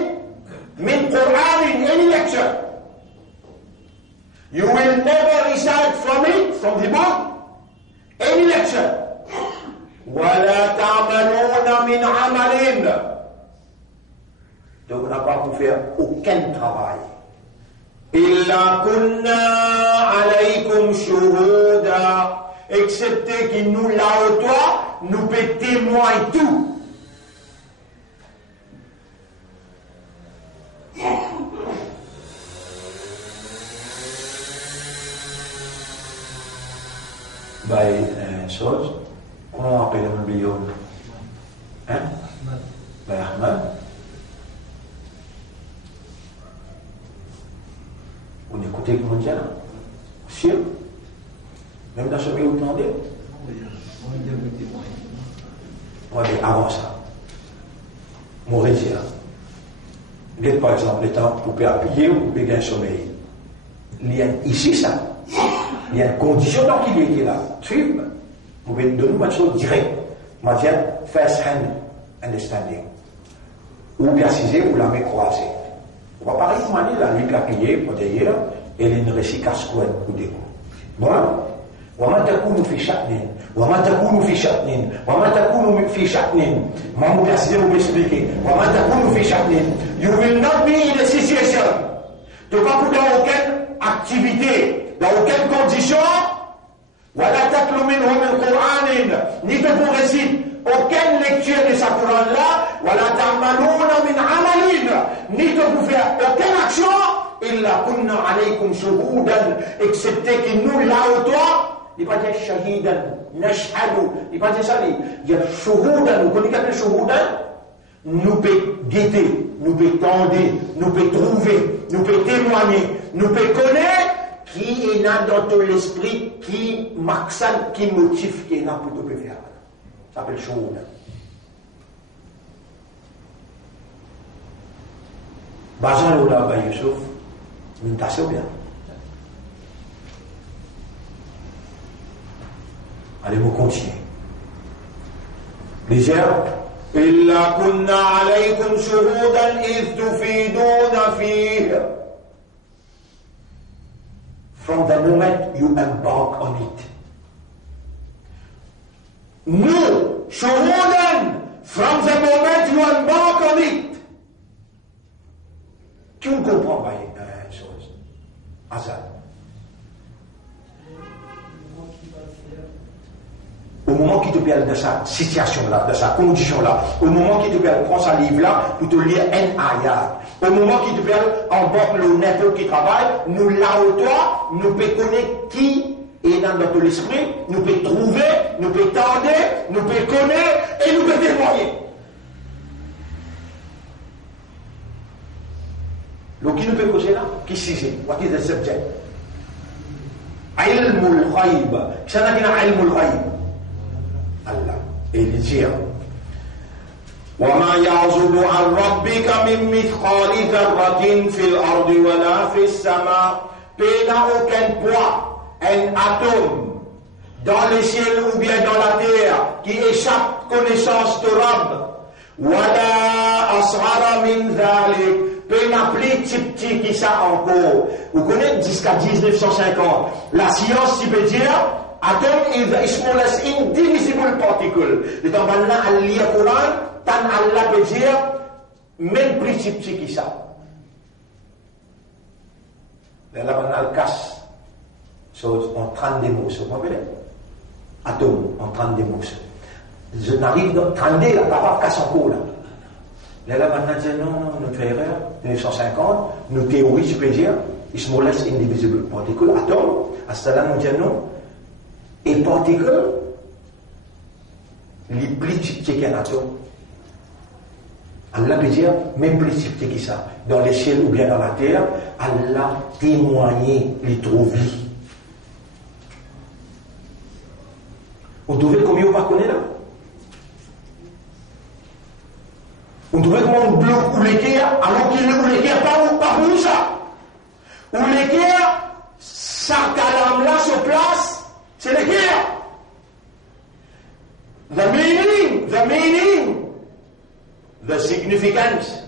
min Quran in any lecture. You will never recite from it, from the book, any lecture. وَلَا تَعْمَلُونَ مِنْ عَمَلٍ. Donc on n'a pas pour faire aucun travail. إِلَّا كُنَّا عَلَيْكُمْ شُهُودًا. Excepté qu'il nous l'a au toi, nous peut témoigner tout. Une chose, comment on appelle le biome? Hein? Ahmad. On écoutait comment dire? Sûr? Même dans ce pays où vous demandez? On va dire avant ça. Mon dire. Par exemple, le temps pour appuyer ou pour gagner sommeil. Il y a ici ça. Il y a une condition dans qui est là. Suivez. Vous pouvez donner une chose directe. On va dire first hand understanding. Ou préciser ou la main croisée. On va pas recommander la lui appuyer pour derrière et une récit casse-couette ou des coups. Bon. وما تكون في شأن وما تكون في شأن وما تكون في شأن ما مو préciser ou expliquer وما تكون في شأن. You will not be in a situation. Tu ne vas pas dans aucune activité, dans aucune condition. ولا تتلو منه من قرآن. Ni te pour réciter aucune lecture de sa Coran là. ولا تعملون من عمل. Ni te pour faire aucune action. إلا كنا عليكم شهودا. Excepté qu'il nous l'a au toi. Il va dire shahidan, nashhadu. Il va dire ça, il y a shuhudan. Vous connaissez quel shuhudan? Nous peut guetter, nous peut tendre, nous peut trouver, nous peut témoigner, nous peut connaître qui est là dans ton esprit, qui maksad, qui motive, qui est là pour te faire. Ça s'appelle shuhudan. Bazan Lola Ba Youssouf, nous t'assons bien. Allez, vous continuez. Les herbes, إلا كنا عليكم شهودا إذ تفيدون فيه. From the moment you embark on it. Nous, شهودا, from the moment you embark on it. Qui ne comprend pas une chose? Hassan. Au moment qu'il te parle de sa situation-là, de sa condition-là, au moment qu'il te parle, prends sa livre-là pour te lire un ayat. Au moment qu'il te parle, en bas le n'importe qui travaille, nous là où toi, nous peut connaître qui est dans notre esprit, nous peut trouver, nous peut tendre, nous peut connaître et nous peut témoigner. Donc qui nous peut causer là? Qui c'est? What is the subject? Ilmul ghaib. Qu'est-ce qu'il y a ilmul ghaib? Allah. Et il dit وما يعزب عن ربك من مثقال ذرة في الأرض ولا في السماء. Peu n'a aucun poids, un atome dans les ciels ou bien dans la terre qui échappe connaissance de Rabb. ولا أصغر من ذلك. Peu n'a plus petit qui ça encore. Vous connaissez jusqu'à 1950. La science, tu peux dire atom is the smallest indivisible particle. De temps là, à lire le Coran, tant Allah peut dire, même plus petit qui ça. Là, maintenant, le casse. En 30 mots, vous comprenez? Atome, en 30 mots. Je n'arrive dans 30 là, pas casse encore là. Là, maintenant, je dis non, notre erreur, 1950, nos théories, je peux dire, smallest indivisible particle, atome, à ce là, nous disons non. Et particules, les plus petits qu'un atome. Allah peut dire, même plus petit que ça, dans les ciels ou bien dans la terre, Allah témoigné les trouve. Vous trouvez combien on va connaître là? Vous trouvez comment on bloque ou l'équerre, alors qu'il est ou l'équerre, pas où ça? Ou l'équerre, sa calame là se place, c'est l'équerre. The meaning, the significance.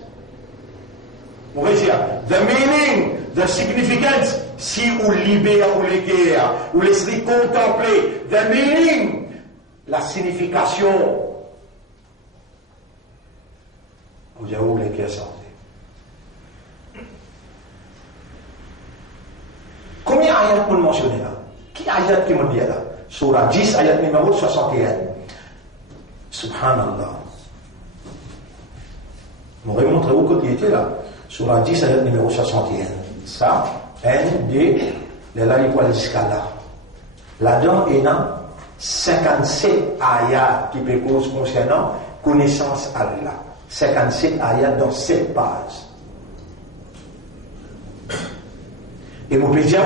On va dire, the meaning, the significance, si vous libérez ou l'équerre, ou laissez contempler, the meaning, la signification. Vous avez où l'équerre sortait. Combien d'ayats pour le mentionner là? Qui ayat qui me dit là? Surah 10, ayat numéro 61. Subhanallah. Je vous montrer où côté était là. Surah 10, ayat numéro 61. Ça, un, deux, les là, il faut aller jusqu'à là. Là-dedans, il y a 57 ayats qui proposent concernant connaissance Allah. 57 ayats dans 7 pages. Et vous pouvez dire,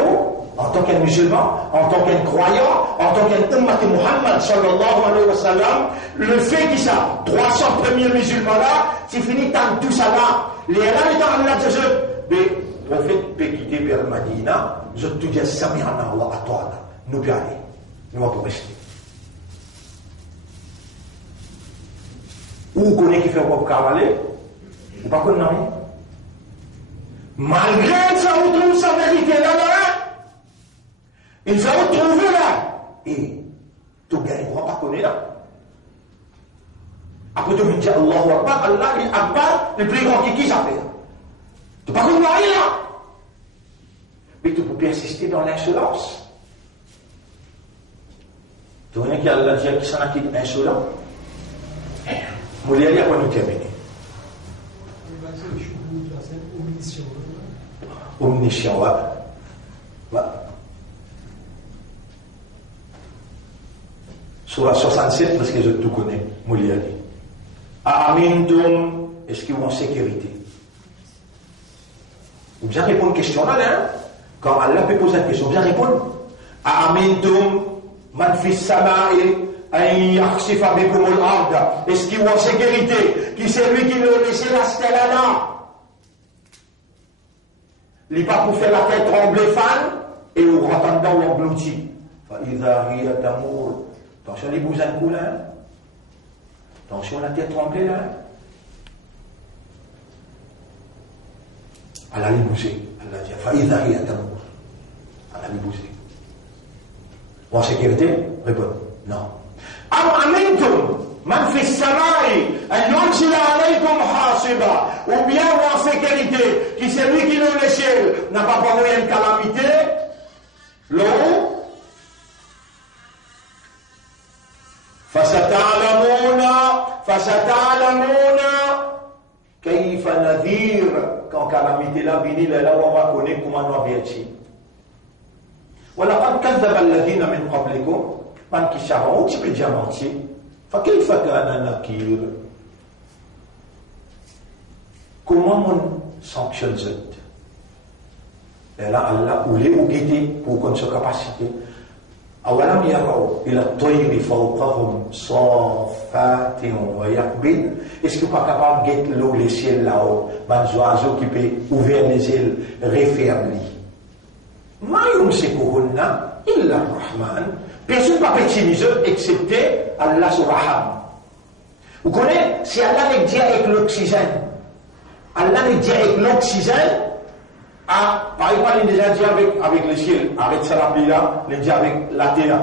en tant qu'un musulman, en tant qu'un croyant, en tant qu'un ummat Muhammad sallallahu alayhi wa sallam, le fait qu'il y a 300 premiers musulmans là, c'est fini tant tout ça là. Les là, dans Allah, le prophète peut quitter vers Madina, je te dis, Sami'ana wa ata'na. Nous bien aller. Nous allons rester. Ou vous connaissez qui fait un cavalier, ou pas qu'on n'a rien. Malgré ça, vous trouvez sa vérité là-bas, il va vous trouver là. Et tout gars, il ne va pas connaître là. Après, tu veux dire Allahu Akbar, Allah, il Akbar, le plus grand qui s'appelle. Tu ne vas pas connaître rien là. Mais tu peux persister dans l'insolence. Tu vois qu'il y a Allah qui s'en a dit insolent. Vous voulez aller à quoi nous terminer? Omniscient, ouais. Surah 67, parce que je tout connais, Mouliali. Amintum, est-ce qu'ils vont en sécurité? Vous bien répondre à une question là, hein? Quand Allah peut poser une question, vous bien répondre. Amintum, man fis sama'i, est-ce qu'ils vont en sécurité? Qui c'est lui qui veut laisser la stèle là? Il n'est pas pour faire la tête trembler fan et au rentre dedans ou englouti. Attention les bousins coulins. Attention, la tête tremblée là. Elle allait bouger. Elle a dit, Faïda hi atamour. Elle allait bouger. En sécurité? Réponds. Non. Am amintum man fi samai an yursila alaykum hasiba. Ou bien en sécurité, qui c'est lui qui est dans l'échelle, n'a pas provoqué une calamité. L'eau. فستعلمون كيف نذير. Quand calamité là vient, là on va connaître comment on va vivre. ولقد كذب الذين من قبلكم من كشافوا تبي جامعتي فكيف كان نكير. Comment on sanctionne ça? Et là Allah voulait ou guider pour qu'on soit capacité. أولم يروا إلى الطير فوقهم صافات ويقبضن. Est-ce que pas capable de guetter l'eau, les ciels là-haut, des oiseaux qui peuvent ouvrir les ailes, refermer. Ma yumsikuhunna illa ar-Rahman. Personne ne peut utiliser excepté Allah subhanahu. Vous connaissez, si Allah n'est dit avec l'oxygène, Allah n'est dit avec l'oxygène. Ah, par exemple, il déjà dit avec le ciel, avec ça la pluie là, il dit avec la terre.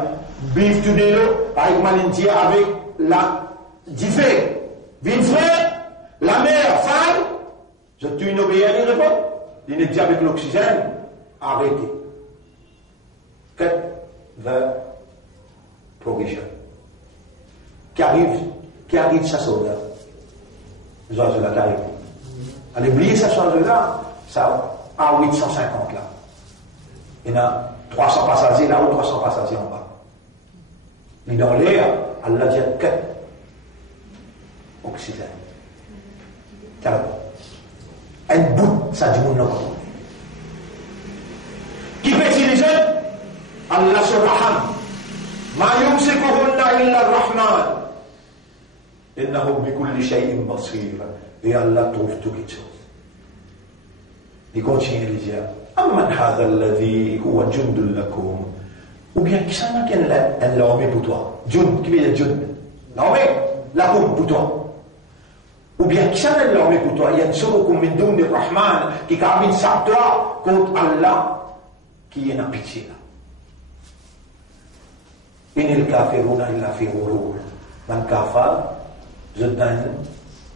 Bif tout de l'eau, par exemple, il dit avec la diffé. Vinfré, la mer, femme, je tue une obéie, il répond. Il dit avec l'oxygène, arrêtez. Cut the progression. Qui arrive ça sauve là. Les oiseaux là qui arrivent. Allez, oubliez ça sauve là, ça. À 850 là. Il y a 300 passagers là ou 300 passagers en bas. Mais dans l'air, Allah dit que oxygène. Car un bout, ça dit mon nom. Qui peut utiliser? Allah subhanahu. Ma yumsikuhunna illa ar-Rahman. Innahu bi kulli shay'in basir. Et Allah trouve tout quelque chose. Il continue à dire Amman hadha alladhi huwa jundun lakum. Ou bien qui s'en a l'armée pour toi? Jund, qui veut dire Jund? L'armée, lakum pour toi. Ou bien qui s'en a l'armée pour toi? Yansurukum min duni Rahman, qui camine sur toi contre Allah, qui est en pitié là. Inil kafiruna illa fi ghurur. Man kafar, je donne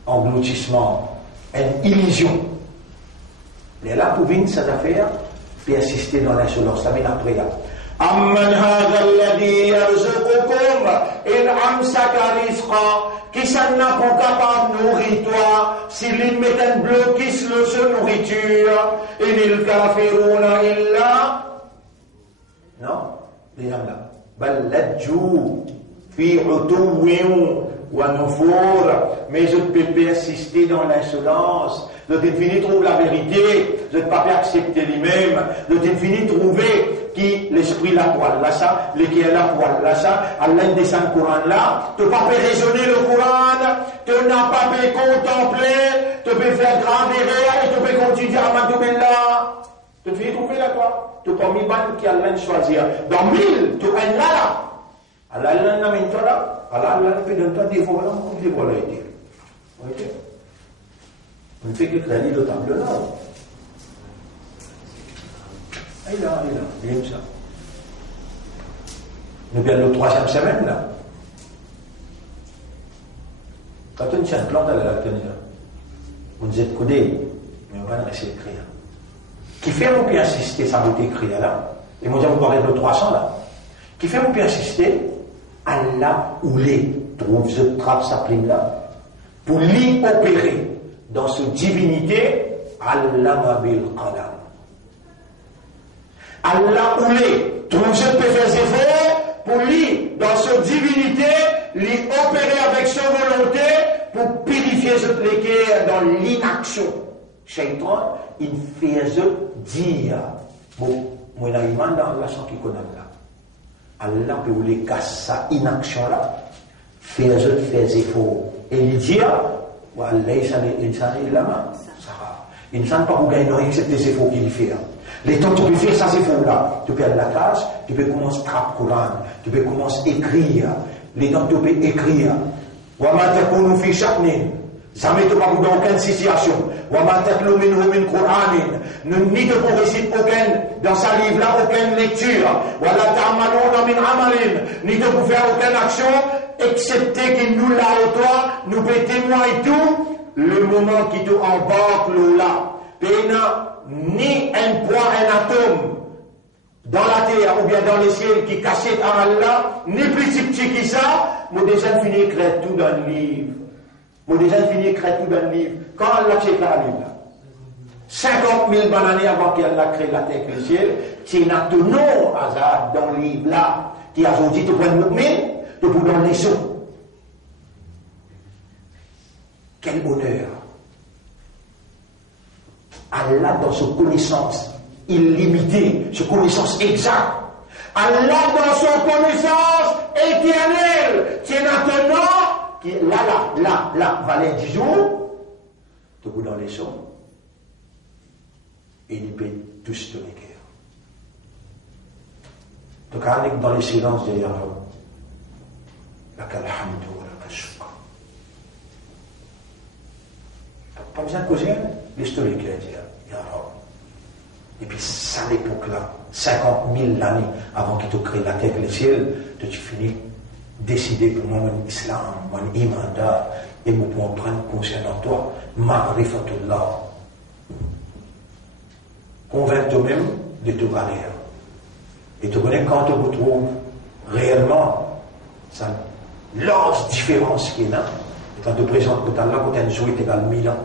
engloutissement, une illusion. Mais là, pour venir cette affaire, puis assister dans l'insolence, ça vient après là. Amman hadha alladhi yarzuqukum in amsaka rizqa. Qui s'en n'a pas capable de nourrir toi, s'il met un blocus sur sa nourriture, inil kafiruna illa. Non, les gens là. Bal ladjou fi utuwin wa nufur. Mais je ne peux pas assister dans l'insolence. Je t'ai trouver la vérité, je ne peux pas accepter lui-même, je t'ai trouver qui l'esprit la poil là ça, qui est la poil là ça, Allah descend le Coran là, tu ne peux pas raisonner le Coran, tu n'as pas pu contempler, tu peux faire grand erreur et tu peux continuer à Madoubillah. Tu te trouver là toi, tu peux mis ban qui Allah choisir. Dans 1000, tu es là. Allah n'a mis toi là, Allah peut donner toi des volants comme des volants. Ok? On ne fait que créer le temple là. Il est là, bien ça. Nous viens le 3e semaine là. Quand on tient un plan dans la tenue là, on dit coudé, mais on va rester écrire. Qui fait mon pied insister, ça va être écrit là. Et moi, vous parlez de 300 là. Qui fait mon pied insister, Allah ou les trouve ce trappe sa prime là, pour l'y opérer. Dans sa divinité, Allah bil qadam. Allah ou les trouve ce peut faire des efforts pour lui, dans sa divinité, lui opérer avec sa volonté pour purifier ce pléquer dans l'inaction. Shaitan, il fait dire, bon, moi, il dans la chanson qui connaît là. Allah peut vous les casser sa inaction là, faire des efforts. Et il dit, وليس للإنسان إلا ما سعى. L'insan pas pour gagner excepté ces efforts qu'il fait. Les temps tu peux faire ça, ces efforts-là. Tu peux aller à la case, tu peux commencer à traper Coran, tu peux commencer à écrire. Les temps tu peux écrire. وَمَا تَكُونُ فِي شَأْنٍ. Jamais te parle dans aucune situation. وَمَا تَتْلُو مِنْهُ مِنْ قُرْآنٍ. Ni de vous récite aucune, dans sa livre-là, aucune lecture. وَلَا تَعْمَلُونَ مِنْ عَمَلٍ. Ni de vous faire aucune action, excepté que nous là au toi, nous peut témoigner tout, le moment qui te embarque là. Ni un point, un atome dans la terre ou bien dans les ciels qui cachent à Allah, ni plus petit que ça, moi déjà fini écrire tout dans le livre. Moi déjà fini écrire tout dans le livre. Quand Allah check la livre, 50 000 années avant qu'Allah crée la terre et le ciel, c'est un nom hasard dans le livre là, qui a dit de prendre le mien, de vous donner les sons. Quel bonheur! Allah dans sa connaissance illimitée, sa connaissance exacte. Allah dans son connaissance éternelle. C'est maintenant qui là, valait 10 jours, de vous dans les sons, et il peut tous donner guerre. Donc, avec dans les silences de Yahweh, lakal hamdu wa lakal shukr. Pas besoin de causer, l'historique a dit, Yahweh. Et puis, ça, l'époque-là, 50 000 années avant qu'il te crée la terre et le ciel, tu finis décider pour moi, mon islam, mon iman, et moi, pour prendre concernant toi, ma'rifatullah. Convainc toi-même de te valeur. Et tu connais quand tu retrouves réellement ça, l'autre différence qu'il y a, et quand tu présentes que tu as là, quand tu as une jouée égale 1000 ans,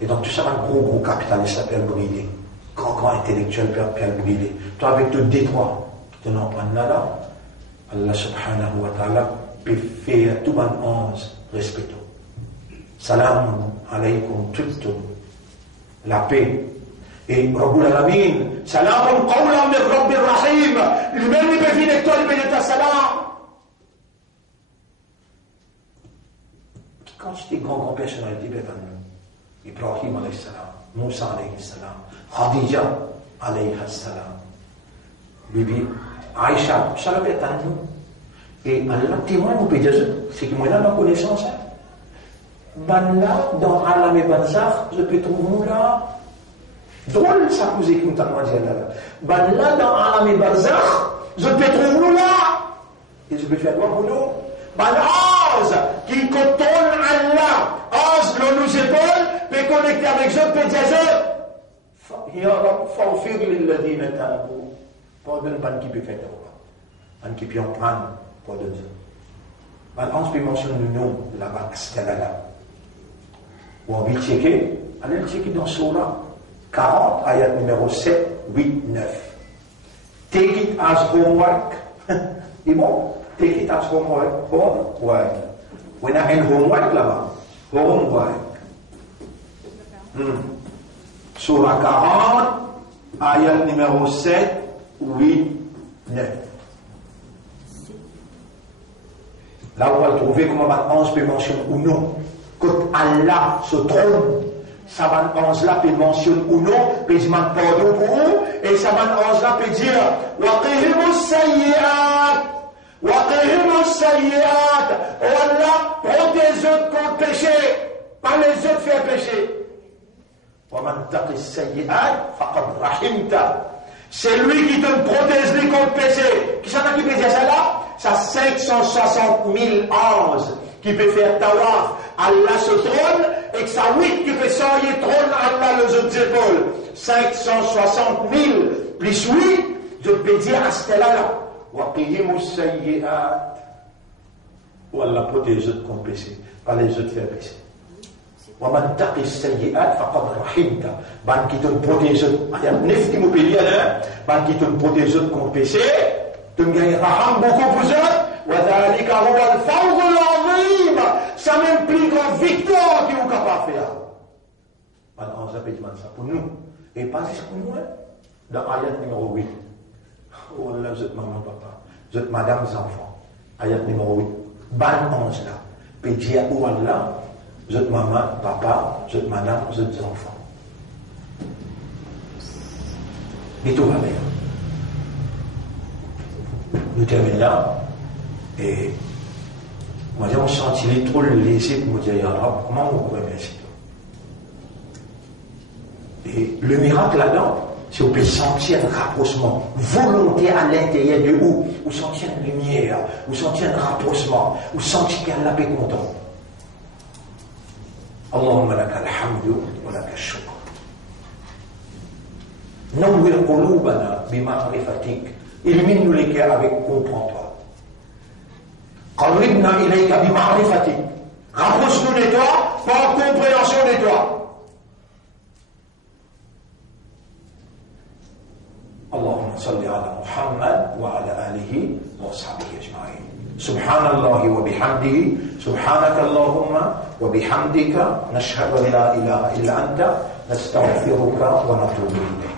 et donc tu sais un gros capitaliste s'appelle brûlé, grand intellectuel s'appelle brûlé. Toi avec te détroit, qui te n'en prends là, Allah subhanahu wa ta'ala peut faire tout un 11 respectons. Salam alaykum tuttum, la paix. Et Rabbul Alamin, Salamun qawlan min Rabbir Rahim, lui-même il peut finir toi, il peut dire salam. Quand c'était grand personnalité, Ibrahim alayhi salam, Moussa alayhi salam, Khadija alayhi salam, Bibi, Aïcha, ça le fait à nous. Et Allah témoin nous peut dire, c'est que moi là, ma connaissance, ben là, dans Alam et Barzakh, je peux trouver là. Drôle ça que vous écoutez à moi dire là. Ben là, dans Alam et Barzakh, je peux trouver nous là. Et je peux faire quoi pour nous? Ben Oz, qui contrôle Allah, Oz, l'on nous épaule, peut connecter avec eux, peut dire eux. Ya Rab, fawfir lilladhina tabu. Pardonne ban qui peut faire ça. Ban qui peut en prendre, pardonne ça. Ben Oz peut mentionner le nom là-bas, c'était là. Ou on va checker, allez checker dans Surah 40, ayat numéro 7, 8, 9. Take it as homework. Et bon, take it as homework. Homework. On a un homework là-bas. Homework. Surah 40, ayat numéro 7, 8, 9. Là, on va le trouver comment maintenant on peut mentionner ou non. Quand Allah se trompe, ça va là peut mentionner ou non, peut demander pardon pour vous, et ça va là peut dire Waqihimus sayyi'at, Waqihimus sayyi'at. Oh Allah, protège-eux contre le péché, pas les autres faire péché. Wa man taqis sayyi'at faqad rahimta. C'est lui qui te protège les contre le péché. Qui ça qui peut dire ça là? Ça 560 000 anges qui peut faire tawaf, Allah se trône, et que ça 8 qui peut s'envoyer trône, Allah les autres épaules. 560 000 plus 8, je peux dire à ce là. Waqihimus sayyi'at. Ou Allah protège les autres contre le péché, pas les autres faire péché. Wa man taqis sayyi'at faqad rahimta. Ban qui te protège, il y a 9 qui me peut dire, ban qui te protège contre le péché, tu me gagnes raham beaucoup pour eux. وذلك هو الفوز العظيم. Ça m'implique en victoire qui est capable de faire. Alors, on s'appelle ça pour nous. Et pas juste pour nous. Dans ayat numéro 8. Oh là, vous êtes maman, papa. Vous êtes madame, les enfants. Ayat numéro 8. Ban 11 là. Puis dire où Allah, vous êtes maman, papa, vous êtes madame, vous êtes enfants. Et tout va bien. Nous terminons là. Et Moi, j'ai senti trop laissé pour me dire, Ya Rab, comment vous pouvez merci toi? Et le miracle là-dedans, c'est qu'on peut sentir un rapprochement volontaire à l'intérieur de vous. Vous sentez une lumière, vous sentez un rapprochement, vous sentez qu'Allah est content. Allahumma laka alhamdu wa laka shukr. Nawwir qulubana bima'rifatik. Illumine-nous les cœurs avec comprends-toi. Qarribna ilayka bima'rifatik. Rapproche-nous de toi par compréhension de toi. اللهم صل على محمد وعلى آله وصحبه أجمعين. سبحان الله وبحمده سبحانك اللهم وبحمدك نشهد أن لا إله إلا أنت نستغفرك ونتوب إليك.